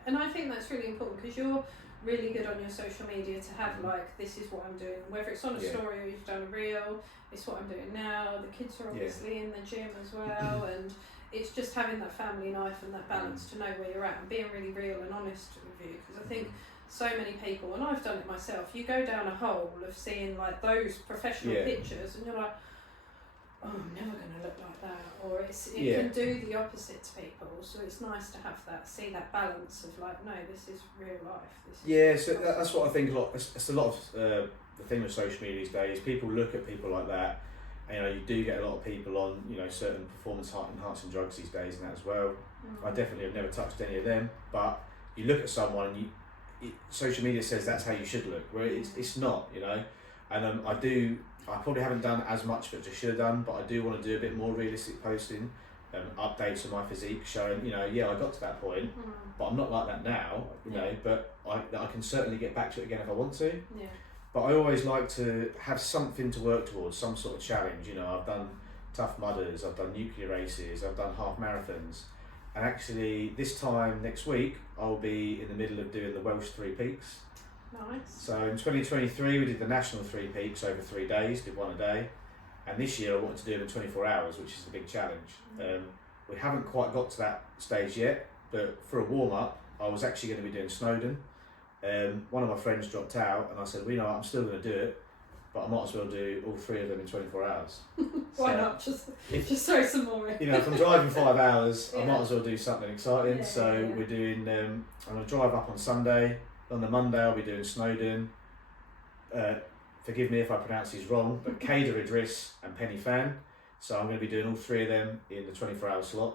And I think that's really important, because you're really good on your social media to have this is what I'm doing, whether it's on a story or you've done a reel. It's what I'm doing now. The kids are obviously in the gym as well, and it's just having that family life and that balance to know where you're at and being really real and honest with you. Because I think so many people, and I've done it myself, you go down a hole of seeing those professional pictures and you're like, oh, I'm never going to look like that, or it can do the opposite to people. So it's nice to have see that balance of no, this is real life. So that's what I think a lot. It's a lot of the thing with social media these days. People look at people like that, and you do get a lot of people on certain performance enhancing drugs these days and that as well. I definitely have never touched any of them, but you look at someone and social media says that's how you should look, where it's not, and I probably haven't done as much as I should have done, but I do want to do a bit more realistic posting, updates on my physique showing, I got to that point, but I'm not like that now, but I can certainly get back to it again if I want to. but I always like to have something to work towards, some sort of challenge. You know, I've done Tough Mudders, I've done nuclear races, I've done half marathons, and actually this time next week I'll be in the middle of doing the Welsh Three Peaks. Nice. So in 2023 we did the national Three Peaks over 3 days, did one a day, and this year I wanted to do it in 24 hours, which is the big challenge. We haven't quite got to that stage yet, but for a warm-up I was actually going to be doing Snowdon. One of my friends dropped out and I said, well, you know, I'm still going to do it, but I might as well do all 3 of them in 24 hours. Why not? Just throw some more in. You know, if I'm driving 5 hours, Yeah. I might as well do something exciting. Yeah, So yeah. we're doing, I'm going to drive up on Sunday. On the Monday I'll be doing Snowdon. Forgive me if I pronounce these wrong, but Cader Idris and Penny Fan. So I'm going to be doing all 3 of them in the 24-hour slot.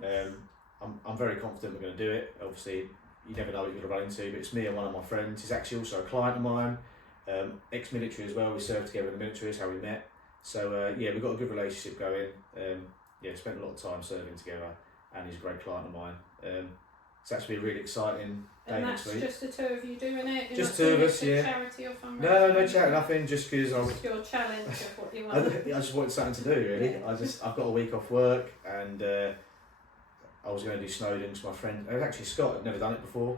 Nice. I'm very confident we're going to do it. Obviously, you never know what you're going to run into, but it's me and one of my friends. He's actually also a client of mine, ex-military as well. We served together in the military, is how we met. So yeah, we've got a good relationship going. Yeah, spent a lot of time serving together, and he's a great client of mine. It's actually a really exciting day And next that's week. just the 2 of you doing it? You're Just not 2 of doing us, it for yeah. charity or fundraising? No chat, nothing. Just because Just your challenge of what you I want. just wanted something to do really. Yeah. I've got a week off work, and I was going to do Snowdon because my friend, actually Scott, had never done it before,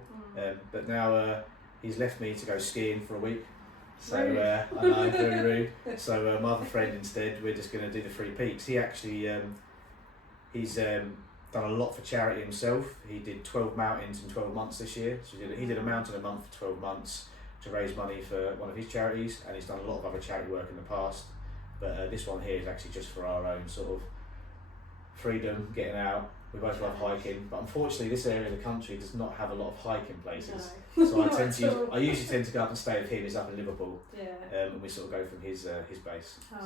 but now he's left me to go skiing for a week. So I know, very rude. So my other friend instead, we're just going to do the 3 peaks. He actually he's done a lot for charity himself. He did 12 mountains in 12 months this year. So he did a mountain a month for 12 months to raise money for one of his charities, and he's done a lot of other charity work in the past. But this one here is actually just for our own sort of freedom, getting out. We both love hiking, but unfortunately this area of the country does not have a lot of hiking places. No. So Not I usually tend to go up and stay with him. He's up in Liverpool, Yeah. and we sort of go from his base. Oh.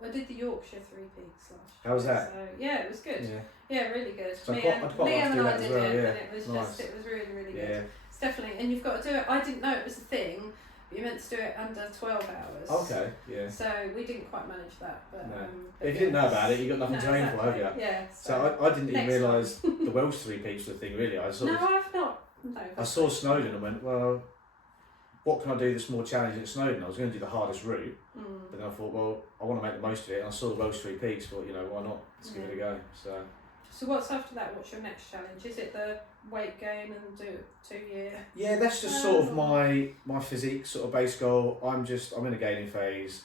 So I did the Yorkshire 3 Peaks last year. how was that? So, yeah, it was good. Yeah, Yeah, really good. So I'd Liam quite like to do and I that as did well, it, yeah. and it was Nice. it was really, really good. yeah. It's definitely, and you've got to do it. I didn't know it was a thing, but you meant to do it under 12 hours. Okay, yeah. So we didn't quite manage that, but. No. But If you didn't know about it, you got nothing no, to aim for, have you? exactly. Yeah. So I didn't even next one. realise the Welsh 3 Peaks were a thing really. I sort No, of, I've not. No. I saw Snowdon and went, well, what can I do that's more challenging at Snowdon? I was going to do the hardest route, but then I thought, well, I want to make the most of it. And I saw the Welsh 3 Peaks, thought, you know, why not? Let's give it a go. So what's after that? What's your next challenge? Is it the weight gain and do 2 year? Yeah, that's just sort of my physique sort of base goal. I'm in a gaining phase.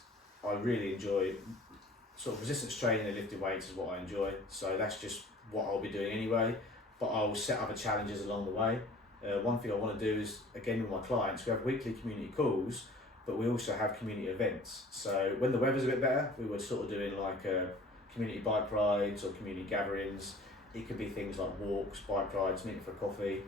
I really enjoy sort of resistance training and lifting weights is what I enjoy. So that's just what I'll be doing anyway. But I'll set other challenges along the way. One thing I want to do is, again with my clients, we have weekly community calls, but we also have community events. So when the weather's a bit better, we were sort of doing like community bike rides or community gatherings. It could be things like walks, bike rides, meeting for a coffee.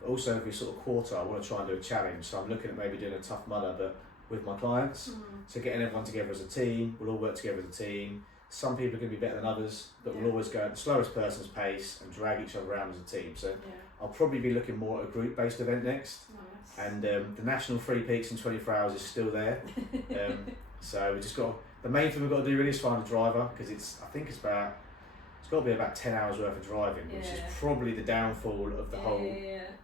But also every sort of quarter I want to try and do a challenge. So I'm looking at maybe doing a Tough Mudder but with my clients. So getting everyone together as a team, we'll all work together as a team. Some people are going to be better than others, but we'll always go at the slowest person's pace and drag each other around as a team. So I'll probably be looking more at a group-based event next. Nice. And the National 3 Peaks in 24 hours is still there. So we just got, the main thing we've got to do really is find a driver, because it's got to be about 10 hours worth of driving, which is probably the downfall of the whole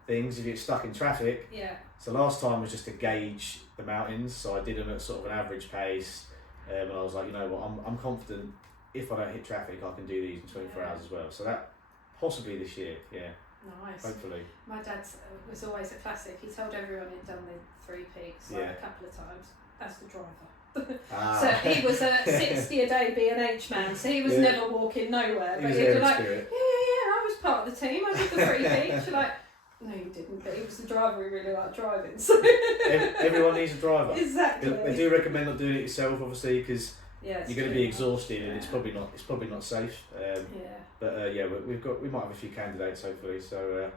things if you get stuck in traffic. So last time was just to gauge the mountains, so I did them at sort of an average pace, and I was like, you know what, I'm confident if I don't hit traffic I can do these in 24 hours as well. So that possibly this year, Nice. hopefully. My dad was always a classic. He told everyone he'd done the 3 Peaks like a couple of times. That's the driver. So he was a 60 a day B&H man, so he was never walking nowhere. But he'd be like, I was part of the team, I did the 3 Peaks. You're like, no you didn't, but he was the driver who really liked driving. So Everyone needs a driver. Exactly. They do recommend not doing it yourself, obviously, because you're going to be exhausted and it's probably not safe. But we might have a few candidates hopefully. So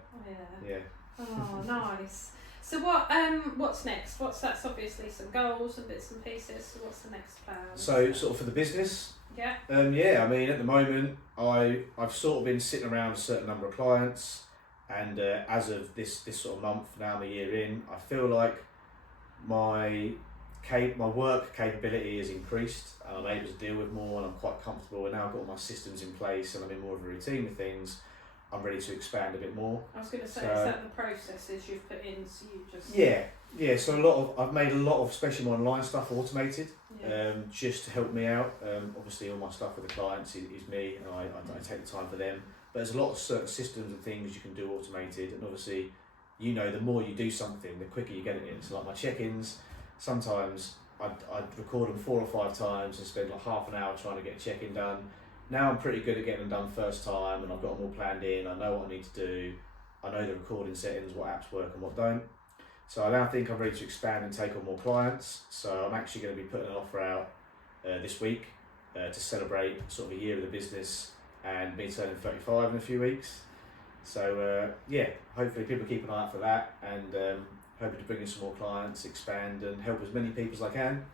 Oh, nice. So what's next? That's obviously some goals and bits and pieces. So what's the next plan? So sort of for the business. Yeah. I mean at the moment I've sort of been sitting around a certain number of clients, and as of this sort of month, now I'm a year in, I feel like my work capability has increased and I'm able to deal with more and I'm quite comfortable, and now I've got all my systems in place and I'm in more of a routine with things. I'm ready to expand a bit more. I was going to say, So, is that the processes you've put in? So you just yeah. So I've made a lot of, especially my online stuff, automated, just to help me out. Obviously, all my stuff with the clients is me, and I take the time for them. But there's a lot of certain systems and things you can do automated, and obviously, the more you do something, the quicker you get it in. So like my check-ins, sometimes I'd record them 4 or 5 times and spend like half an hour trying to get a check-in done. Now I'm pretty good at getting them done first time, and I've got them all planned in. I know what I need to do. I know the recording settings, what apps work and what don't. So I now think I'm ready to expand and take on more clients. So I'm actually going to be putting an offer out this week to celebrate sort of a year of the business and me turning 35 in a few weeks. So hopefully people keep an eye out for that, and hoping to bring in some more clients, expand and help as many people as I can.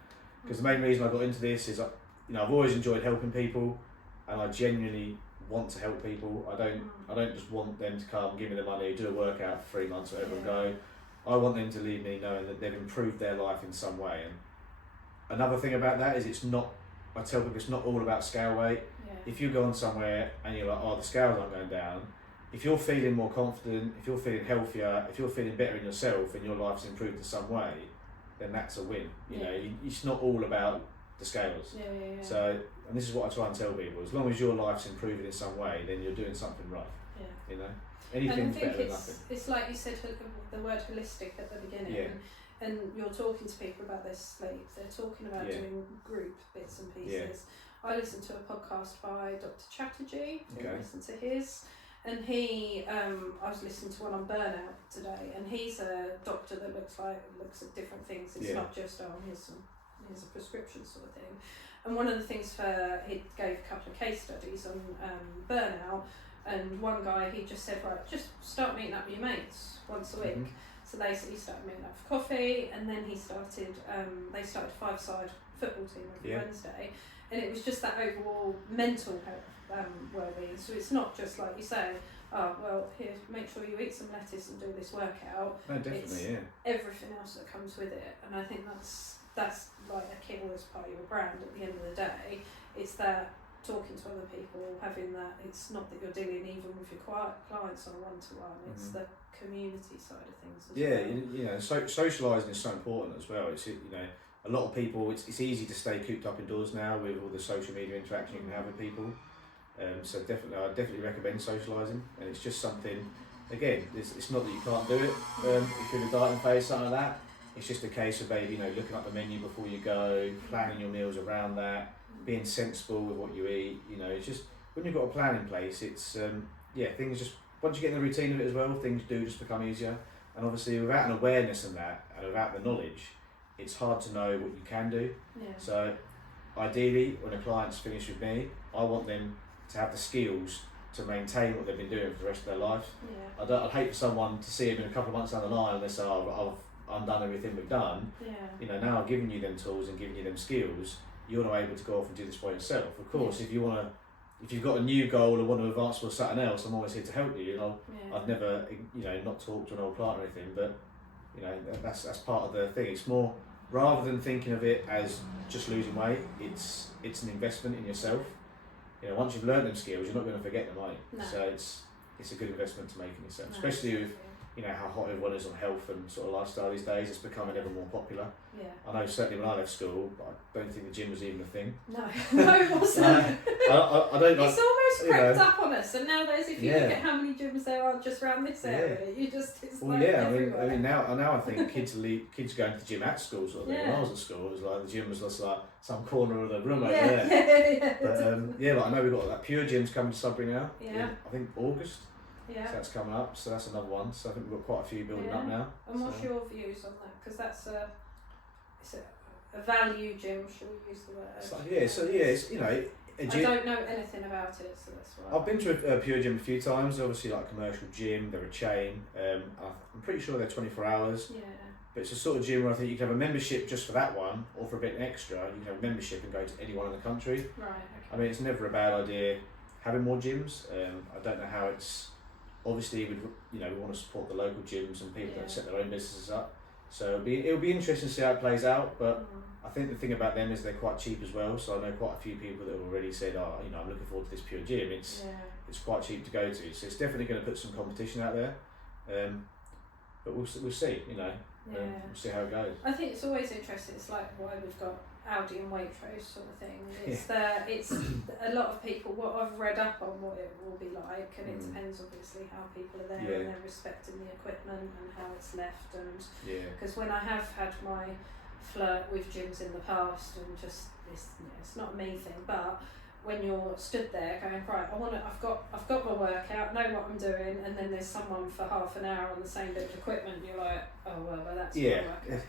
Because the main reason I got into this is, I've always enjoyed helping people, and I genuinely want to help people. I don't just want them to come, give me the money, do a workout for 3 months, whatever, and go. I want them to leave me knowing that they've improved their life in some way. And another thing about that is I tell people it's not all about scale weight. Yeah. If you go on somewhere and you're like, oh, the scales aren't going down, if you're feeling more confident, if you're feeling healthier, if you're feeling better in yourself and your life's improved in some way, then that's a win. It's not all about the scales. Yeah. So, and this is what I try and tell people: as long as your life's improving in some way, then you're doing something right. Yeah. Anything's better than nothing. It's like you said, the word holistic at the beginning. Yeah. And you're talking to people about their sleep. They're talking about doing group bits and pieces. I listened to a podcast by Dr. Chatterjee. Okay. Listen to his. And he, I was listening to one on burnout today, and he's a doctor that looks at different things. It's not just, here's a prescription sort of thing. And one of the things he gave a couple of case studies on burnout, and one guy, he just said, right, just start meeting up with your mates once a week. Mm-hmm. So they started meeting up for coffee, and then they started a 5-side football team every Wednesday. And it was just that overall mental health well-being. So it's not just like you say, oh, well, here, make sure you eat some lettuce and do this workout. No, definitely, everything else that comes with it. And I think that's like a key as part of your brand at the end of the day. It's that talking to other people, having that, it's not that you're dealing even with your clients on a one-to-one, it's the community side of things as well. Socialising is so important as well. It's, a lot of people, it's easy to stay cooped up indoors now with all the social media interaction you can have with people. So I definitely recommend socialising, and it's just something, again, it's not that you can't do it if you're in a dieting phase, something like that. It's just a case of maybe, looking up the menu before you go, planning your meals around that, being sensible with what you eat. It's just, when you've got a plan in place, it's, things just, once you get in the routine of it as well, things do just become easier. And obviously without an awareness in that, and without the knowledge, it's hard to know what you can do. Yeah. So ideally, when a client's finished with me, I want them to have the skills to maintain what they've been doing for the rest of their life. Yeah. I'd hate for someone to see them in a couple of months down the line and they say, oh, I've undone everything we've done. Yeah. Now I've given you them tools and given you them skills, you're not able to go off and do this by yourself. Of course, if you've got a new goal or want to advance for something else, I'm always here to help you. I've never, not talked to an old client or anything, but that's part of the thing. It's more, rather than thinking of it as just losing weight, it's an investment in yourself. Once you've learned them skills, you're not going to forget them, are you? No. So it's a good investment to make in yourself, especially with how hot everyone is on health and sort of lifestyle these days. It's becoming ever more popular. Yeah. I know certainly when I left school, I don't think the gym was even a thing. No, it wasn't. I don't like. It's almost crept up on us, and nowadays, if you look Yeah. at how many gyms there are just around this area, it's Well, like yeah, everywhere. I mean now I think kids going to the gym at school sort of thing. Yeah. When I was at school, it was like the gym was just like some corner of the room over Yeah, there. yeah. But I know we've got that Pure Gym's coming to Sudbury now. Yeah. I think August. Yeah. So that's coming up. So that's another one. So I think we've got quite a few building up now. And what's your views on that? Because that's it's a value gym. Shall we use the word? It's a gym. I don't know anything about it, so that's why. I've been to a Pure Gym a few times. Obviously, like a commercial gym, they're a chain. I'm pretty sure they're 24 hours. Yeah. But it's a sort of gym where I think you can have a membership just for that one, or for a bit extra, you can have a membership and go to anyone in the country. Right. Okay. I meit's never a bad idea having more gyms. I don't know how it's. Obviously, we want to support the local gyms and people that set their own businesses up. So it'll be interesting to see how it plays out. But I think the thing about them is they're quite cheap as well. So I know quite a few people that have already said, I'm looking forward to this Pure Gym. it's quite cheap to go to. So it's definitely going to put some competition out there. But we'll see, you know. We'll see how it goes. I think it's always interesting. It's like why we've got Aldi and Waitrose sort of thing. It's it's a lot of people. What I've read up on what it will be like, and it depends obviously how people are there and they're respecting the equipment and how it's left. And because when I have had my flirt with gyms in the past, and just it's not a me thing, but when you're stood there going, right, I've got my workout, know what I'm doing, and then there's someone for half an hour on the same bit of equipment, you're like, oh well, that's my workout.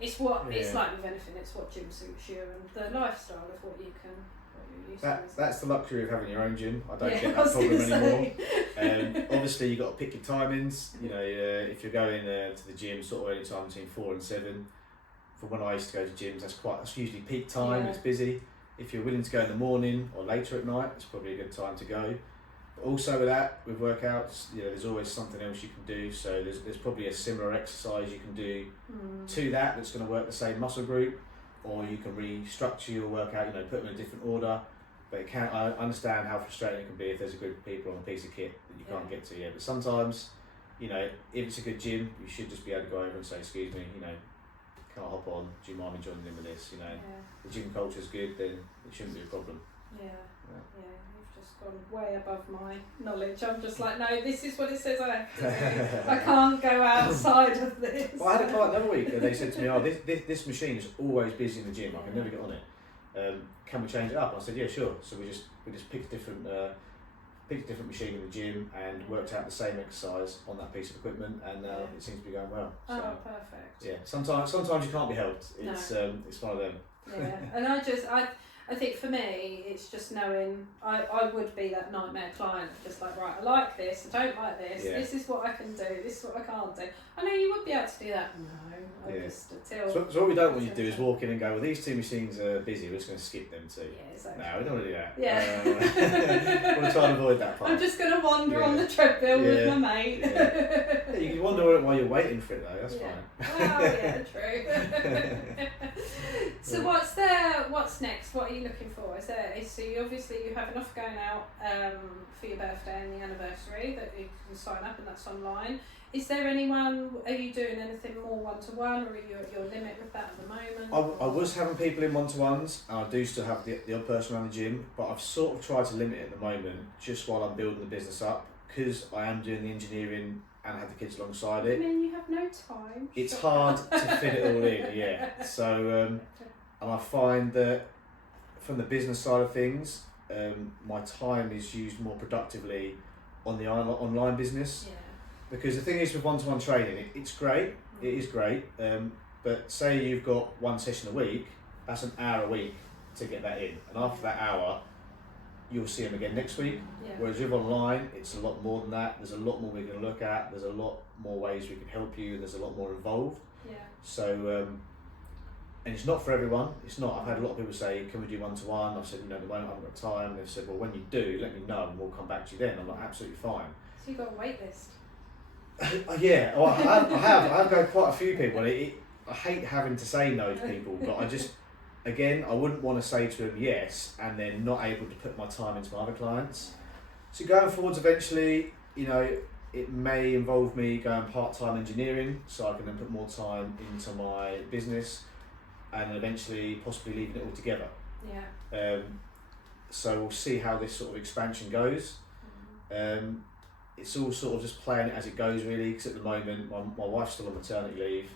It's like with anything, it's what gym suits you and the lifestyle of what you can. That's the luxury of having your own gym. I don't get that problem anymore. Obviously, you've got to pick your timings. You know, if you're going to the gym sort of any time between 4 and 7. From when I used to go to gyms, that's usually peak time. It's busy. If you're willing to go in the morning or later at night, it's probably a good time to go. But also with that, with workouts, there's always something else you can do. So there's probably a similar exercise you can do to that's going to work the same muscle group, or you can restructure your workout. Put them in a different order. But I understand how frustrating it can be if there's a group of people on a piece of kit that you can't get to yet. But sometimes, if it's a good gym, you should just be able to go over and say, excuse me, can't hop on, do you mind me joining in with this? The gym culture's good, then it shouldn't be a problem. You've just gone way above my knowledge. I'm just like, no, this is what it says I have to do. I can't go outside of this. Well, I had a client the other week and they said to me, oh, this machine is always busy in the gym, I can never get on it. Can we change it up? I said, yeah, sure. So we just picked a different machine in the gym and worked out the same exercise on that piece of equipment, and it seems to be going well. So, perfect. Yeah, sometimes you can't be helped. It's one of them. Yeah, and I think for me, it's just knowing I would be that nightmare client, just like, right, I like this, I don't like this, this is what I can do, this is what I can't do. I know you would be able to do that. No, just until. So what we don't want you to do is walk in and go, well, these two machines are busy, we're just going to skip them too. Yeah, exactly. No, we don't want to do that. Yeah. We want to try and avoid that part. I'm just going to wander on the treadmill with my mate. Yeah, you can wander while you're waiting for it though, that's fine. Oh yeah, true. So what's next? What are you looking for? So you have enough going out for your birthday and the anniversary that you can sign up, and that's online. Is there anyone? Are you doing anything more one-to-one, or are you at your limit with that at the moment? I was having people in one-to-ones, and I do still have the odd person around the gym, but I've sort of tried to limit it at the moment, just while I'm building the business up, because I am doing the engineering and have the kids alongside it. I mean, you have no time. It's hard to fit it all in, yeah. So, and I find that from the business side of things, my time is used more productively on the online business. Yeah. Because the thing is with one-to-one training, it's great, it is great, but say you've got one session a week, that's an hour a week to get that in. And after that hour, you'll see them again next week. Yeah. Whereas with online, it's a lot more than that. There's a lot more we can look at, there's a lot more ways we can help you, there's a lot more involved. Yeah. So, and it's not for everyone, it's not. I've had a lot of people say, can we do one-to-one? I've said, at the moment I haven't got time. They've said, well, when you do, let me know and we'll come back to you then. I'm like, absolutely fine. So you've got a wait list? Yeah, well, I have got quite a few people. I hate having to say no to people, but I wouldn't want to say to them yes and then not able to put my time into my other clients. So going forwards, eventually, it may involve me going part-time engineering, so I can then put more time into my business, and then eventually possibly leaving it all together. Yeah. So we'll see how this sort of expansion goes. It's all sort of just playing it as it goes, really, because at the moment my wife's still on maternity leave,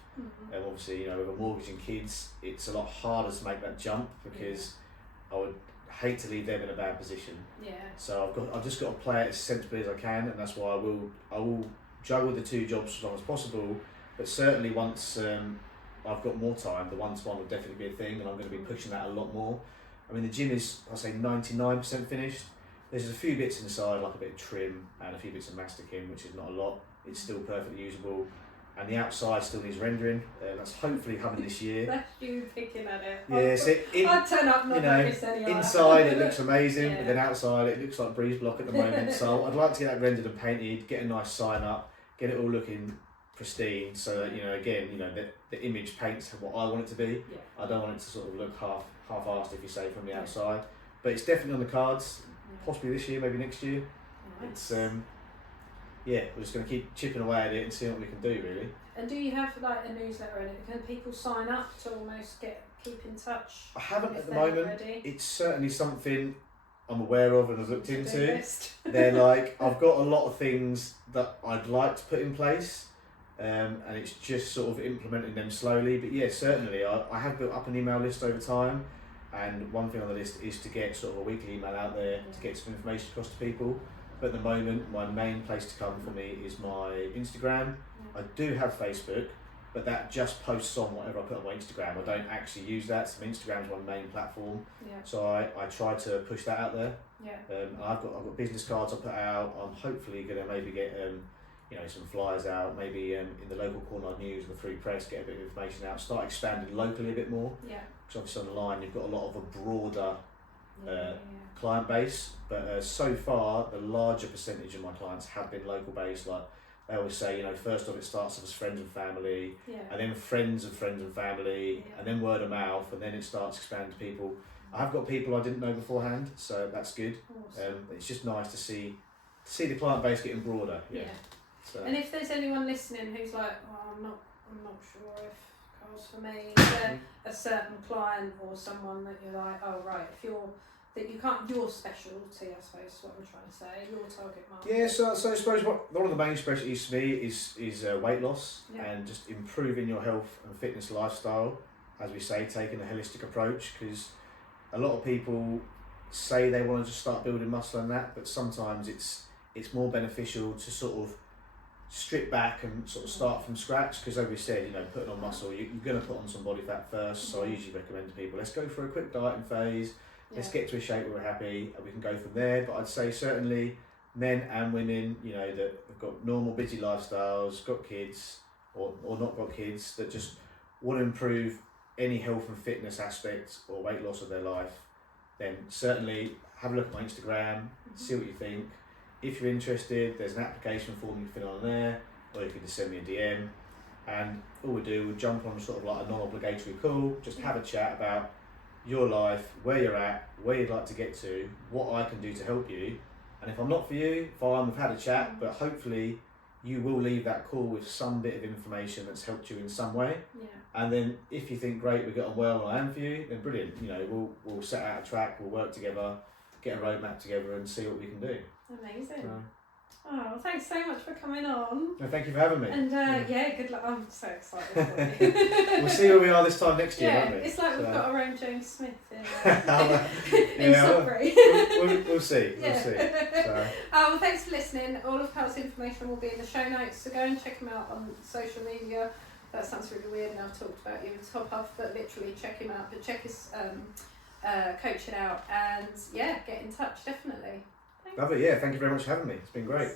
and obviously, with a mortgage and kids, it's a lot harder to make that jump, because I would hate to leave them in a bad position. Yeah. So I've just got to play it as sensibly as I can, and that's why I will juggle the two jobs as long as possible. But certainly once I've got more time, the one-to-one will definitely be a thing, and I'm going to be pushing that a lot more. I mean, the gym is, I'll say, 99% finished. There's a few bits inside, like a bit of trim and a few bits of masticing, which is not a lot. It's still perfectly usable. And the outside still needs rendering. That's hopefully coming this year. That's you picking at it. Yeah, so I'd turn up not notice anyway. Inside it looks amazing, but then outside it looks like breeze block at the moment. So I'd like to get that rendered and painted, get a nice sign up, get it all looking pristine, so that the image paints what I want it to be. Yeah. I don't want it to sort of look half-assed, if you say, from the outside. but it's definitely on the cards. Yeah. Possibly this year, maybe next year. Nice. It's yeah, we're just going to keep chipping away at it and see what we can do, really. And do you have like a newsletter in it? Can people sign up to almost keep in touch? I haven't if at the they're moment. ready? It's certainly something I'm aware of and have looked To-do into. list. They're like, I've got a lot of things that I'd like to put in place, and it's just sort of implementing them slowly. But yeah, certainly I have built up an email list over time, and one thing on the list is to get sort of a weekly email out there to get some information across to people. But at the moment, my main place to come for me is my Instagram. I do have Facebook, but that just posts on whatever I put on my Instagram. I don't actually use that, so my Instagram's my main platform. Yeah. So I try to push that out there. Yeah. I've got business cards I put out. I'm hopefully going to maybe get some flyers out, maybe in the local corner news or the free press, get a bit of information out, start expanding locally a bit more. Yeah. Because obviously online you've got a lot of a broader Yeah. client base, but so far the larger percentage of my clients have been local based. Like they always say, first off it starts off as friends and family, Yeah. and then friends of friends and family, Yeah. and then word of mouth, and then it starts expanding to people. I have got people I didn't know beforehand, so that's good. Awesome. It's just nice to see the client base getting broader. Yeah. So. And if there's anyone listening who's like, oh, I'm not sure if Karl's for me, is there a certain client or someone that you're like, oh right, your specialty, I suppose is what I'm trying to say, your target market. Yeah, so I suppose one of the main specialties for me is weight loss and just improving your health and fitness lifestyle. As we say, taking a holistic approach, because a lot of people say they want to just start building muscle and that, but sometimes it's more beneficial to sort of strip back and sort of start from scratch, because as we said, putting on muscle, you're going to put on some body fat first. So I usually recommend to people, let's go for a quick dieting phase. Let's get to a shape where we're happy and we can go from there. But I'd say certainly men and women, that have got normal busy lifestyles, got kids or not got kids, that just want to improve any health and fitness aspects or weight loss of their life, then certainly have a look at my Instagram, see what you think. If you're interested, there's an application form you can fill on there, or you can just send me a DM. And all we do, we'll jump on sort of like a non-obligatory call, just have a chat about your life, where you're at, where you'd like to get to, what I can do to help you. And if I'm not for you, fine, we've had a chat, but hopefully you will leave that call with some bit of information that's helped you in some way. Yeah. And then if you think, great, we get on well and I am for you, then brilliant. We'll set out a track, we'll work together, get a roadmap together and see what we can do. Amazing. Oh, thanks so much for coming on. No, thank you for having me. And good luck. I'm so excited for you. We'll see where we are this time next year, won't we? It's like we've got our own James Smith in yeah, Sudbury. We'll see. Yeah. We'll see. So. Well, thanks for listening. All of Karl's information will be in the show notes, so go and check him out on social media. That sounds really weird, and I've talked about you in top off, but literally check him out. But check his coaching out, and get in touch definitely. Lovely, yeah. Thank you very much for having me. It's been great.